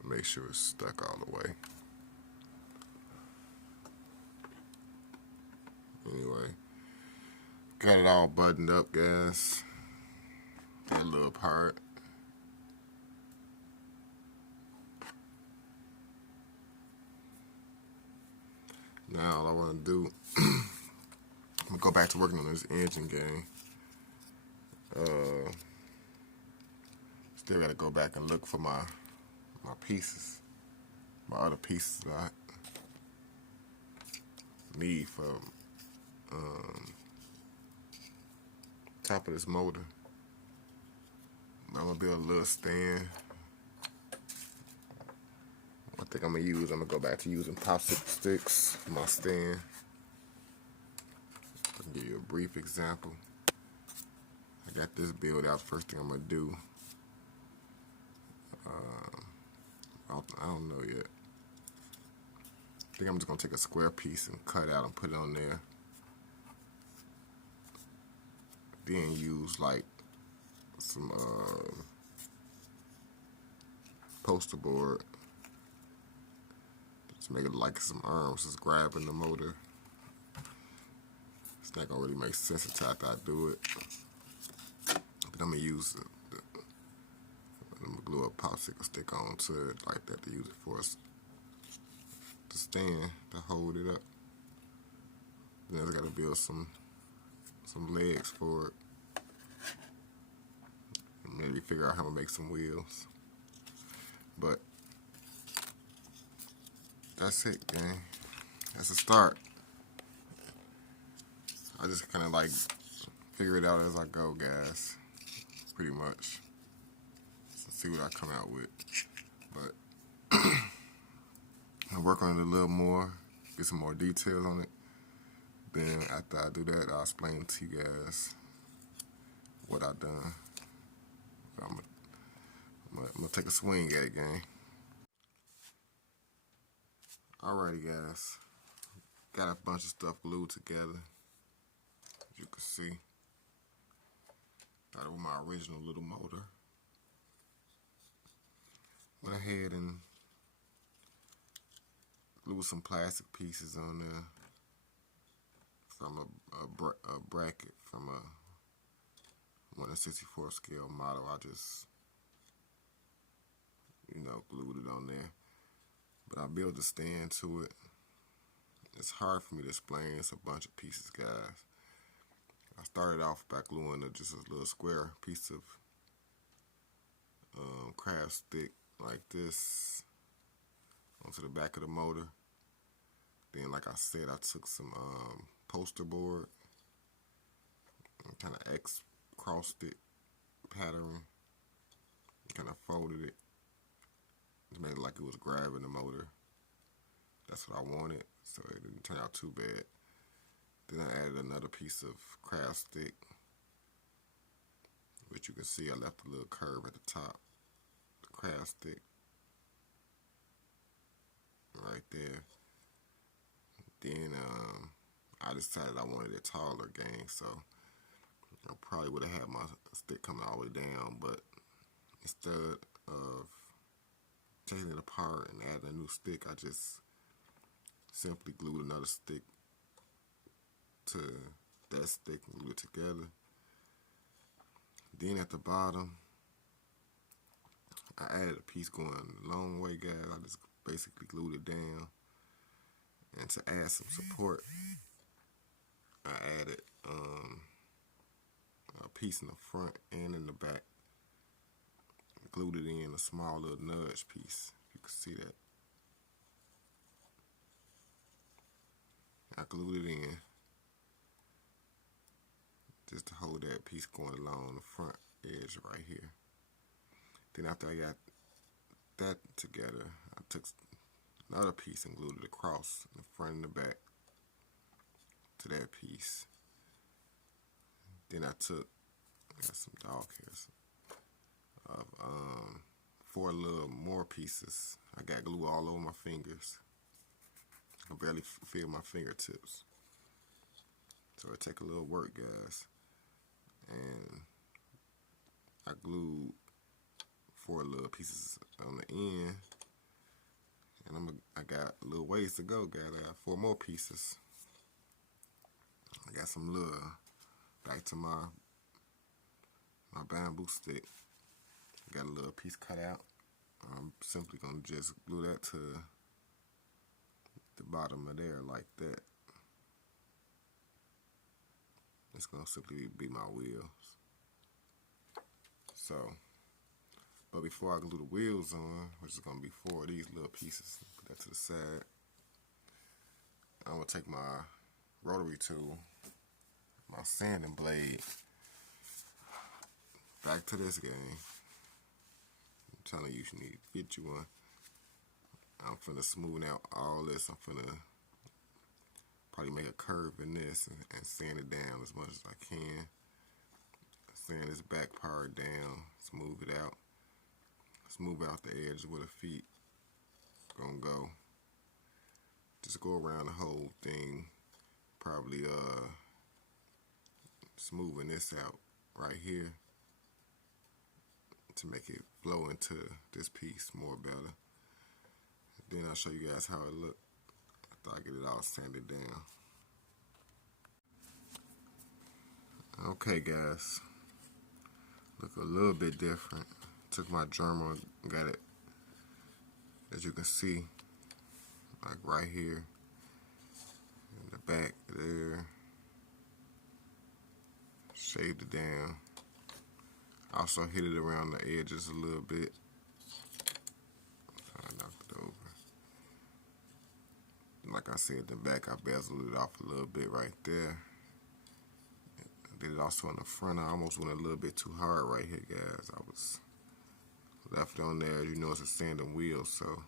Make sure it's stuck all the way. Anyway, got it all buttoned up, guys. That little part. Now all I want to do, I'm gonna go back to working on this engine game. Still gotta go back and look for my pieces, my other pieces that I need for top of this motor. I'm gonna build a little stand. I think I'm gonna go back to using popsicle sticks for my stand. I'll give you a brief example. I got this build out. First thing I'm gonna do, I don't know yet. I think I'm just gonna take a square piece and cut it out and put it on there. Then use like some poster board. Just make it like some arms just grabbing the motor. It's not gonna really make sense until after I do it. But I'm gonna use I'm gonna glue a popsicle stick onto it like that to use it for to stand to hold it up. Then I gotta build some legs for it. Maybe figure out how to make some wheels. But that's it, gang. That's a start. I just kind of like figure it out as I go, guys. Pretty much. So see what I come out with. But I'll work on it a little more, get some more details on it. Then after I do that, I'll explain to you guys what I've done. I'm gonna take a swing at it, gang. Alrighty, guys. Got a bunch of stuff glued together. As you can see. Got it with my original little motor. Went ahead and glued some plastic pieces on there from a bracket from a 1/64 scale model. I just, glued it on there. But I built a stand to it. It's hard for me to explain. It's a bunch of pieces, guys. I started off by gluing just a little square piece of craft stick like this onto the back of the motor. Then, like I said, I took some poster board and kind of crossed it pattern, kind of folded it. Just made it like it was grabbing the motor. That's what I wanted, so it didn't turn out too bad. Then I added another piece of craft stick, which you can see I left a little curve at the top. The craft stick right there. Then I decided I wanted it taller, gang, so I probably would have had my stick coming all the way down, but instead of taking it apart and adding a new stick, I just simply glued another stick to that stick and glued it together. Then at the bottom, I added a piece going a long way, guys. I just basically glued it down. And to add some support, I added a piece in the front and in the back. Glued it in a small little nudge piece. You can see that. I glued it in just to hold that piece going along the front edge right here. Then after I got that together, I took another piece and glued it across the front and the back to that piece. Then I got some dog hairs of 4 little more pieces. I got glue all over my fingers. I barely feel my fingertips. So it take a little work, guys. And I glued 4 little pieces on the end. And I got a little ways to go, guys. I got 4 more pieces. I got some little, back to my bamboo stick. Got a little piece cut out. I'm simply gonna just glue that to the bottom of there like that. It's gonna simply be my wheels. So, but before I glue the wheels on, which is gonna be 4 of these little pieces, put that to the side. I'm gonna take my rotary tool, my sanding blade, back to this game. I'm telling you, you need to get you one. I'm finna smooth out all this. I'm finna probably make a curve in this and sand it down as much as I can. Sand this back part down, smooth it out. Smooth out the edge where the feet gonna go. Just go around the whole thing, probably smoothing this out right here to make it flow into this piece more better. Then I'll show you guys how it look after I get it all sanded down. Okay guys, look a little bit different. Took my Diorama, got it, as you can see, like right here in the back there. Shaved it down. Also hit it around the edges a little bit. I knocked it over. Like I said, the back I bezeled it off a little bit right there. I did it also in the front. I almost went a little bit too hard right here, guys. I was left it on there. You know, it's a sanding wheel, so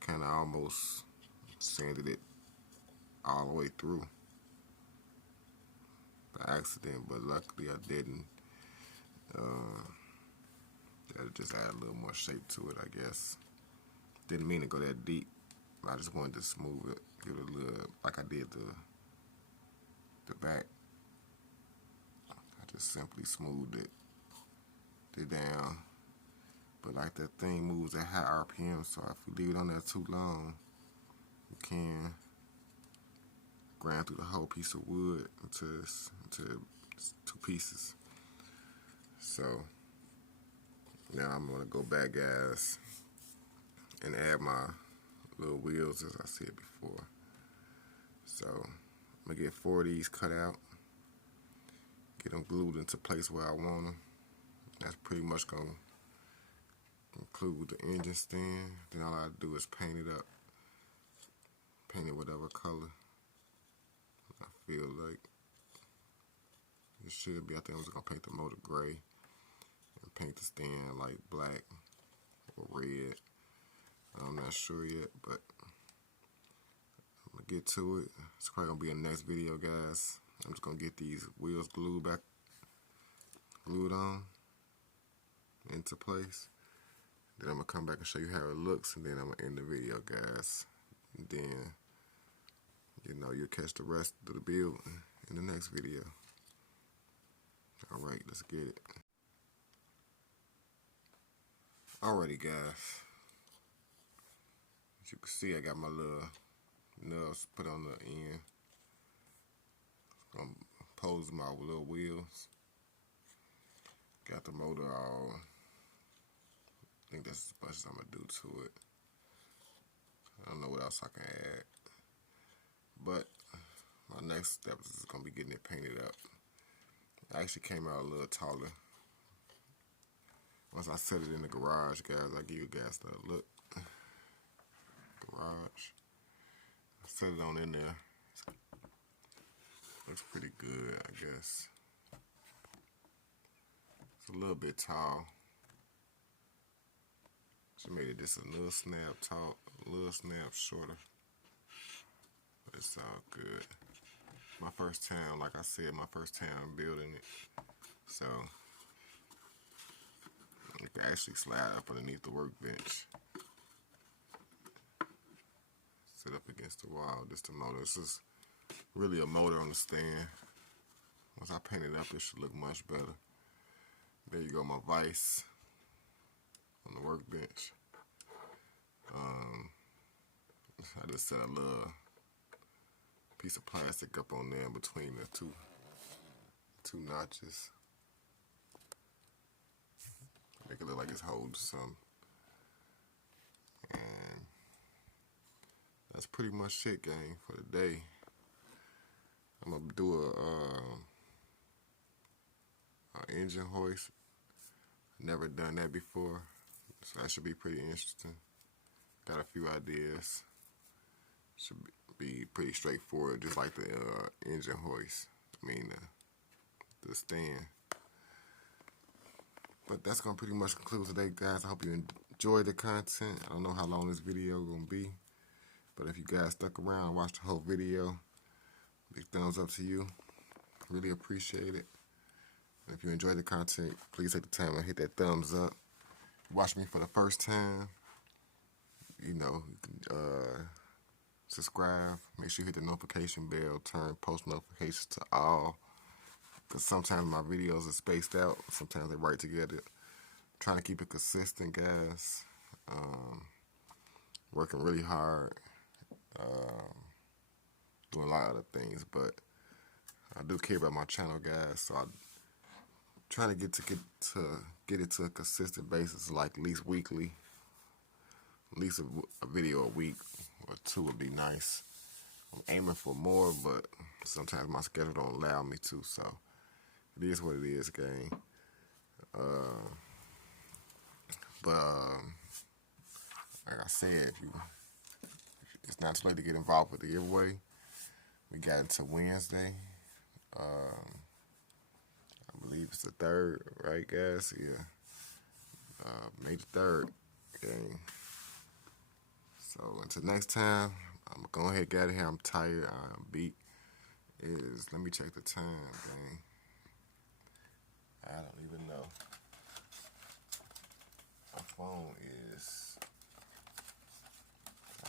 kind of almost sanded it all the way through by accident, but luckily I didn't. That just add a little more shape to it, I guess. Didn't mean to go that deep. I just wanted to smooth it, give it a little, like I did the back. I just simply smoothed it down. But like that thing moves at high RPM, so if you leave it on there too long, you can grind through the whole piece of wood into 2 pieces. So now I'm gonna go back, guys, and add my little wheels as I said before. So I'm gonna get 4 of these cut out, get them glued into place where I want them. That's pretty much gonna conclude the engine stand. Then all I do is paint it up, paint it whatever color I feel like it should be. I think I'm just gonna paint the motor gray and paint the stand like black or red. I'm not sure yet, but I'm gonna get to it. It's probably gonna be in the next video, guys. I'm just gonna get these wheels glued on into place. Then I'm gonna come back and show you how it looks, and then I'm gonna end the video, guys. And then, you know, you'll catch the rest of the build in the next video. Alright, let's get it. Alrighty, guys. As you can see, I got my little nubs put on the end. I'm pose my little wheels. Got the motor all. I think that's as much as I'm gonna do to it. I don't know what else I can add. But my next step is gonna be getting it painted up. I actually came out a little taller. Once I set it in the garage, guys, I'll give you guys the look. Garage. I set it on in there. Looks pretty good, I guess. It's a little bit tall. She made it just a little snap tall, a little snap shorter. But it's all good. My first time, like I said, my first time building it. So it can actually slide up underneath the workbench. Sit up against the wall. Just the motor. This is really a motor on the stand. Once I paint it up, it should look much better. There you go, my vise on the workbench. I just set a little piece of plastic up on there in between the two notches. Make it look like it's holding something. And that's pretty much it, gang, for the day. I'm gonna do a engine hoist. Never done that before, so that should be pretty interesting. Got a few ideas. Should be pretty straightforward, just like the engine hoist. I mean, the stand. But that's gonna pretty much conclude today, guys. I hope you enjoyed the content. I don't know how long this video gonna be, but if you guys stuck around and watched the whole video, big thumbs up to you. Really appreciate it. And if you enjoyed the content, please take the time and hit that thumbs up. Watch me for the first time, you know, you can subscribe. Make sure you hit the notification bell, turn post notifications to all, because sometimes my videos are spaced out, sometimes they're right together. Trying to keep it consistent, guys. Working really hard, doing a lot of other things, but I do care about my channel, guys, so I'm trying to get it to a consistent basis, like at least weekly. At least a video a week or two would be nice. I'm aiming for more, but sometimes my schedule don't allow me to, so it is what it is, gang. Like I said, it's not too late to get involved with the giveaway. We got until Wednesday. I believe it's the 3rd, right, guys? Yeah. May the 3rd, gang. So until next time, I'm gonna go ahead and get out of here. I'm tired. I'm beat. Let me check the time, gang. I don't even know. My phone is.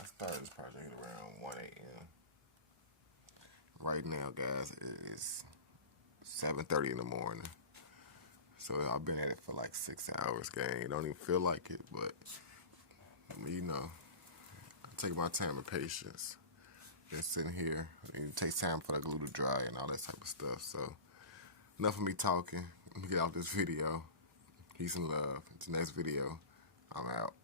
I started this project around 1 a.m. Right now, guys, it is 7:30 in the morning. So I've been at it for like 6 hours, gang. It don't even feel like it, but you know, I take my time and patience. Just sitting here, it takes time for the glue to dry and all that type of stuff. So enough of me talking. Let me get off this video. Peace and love. Until next video, I'm out.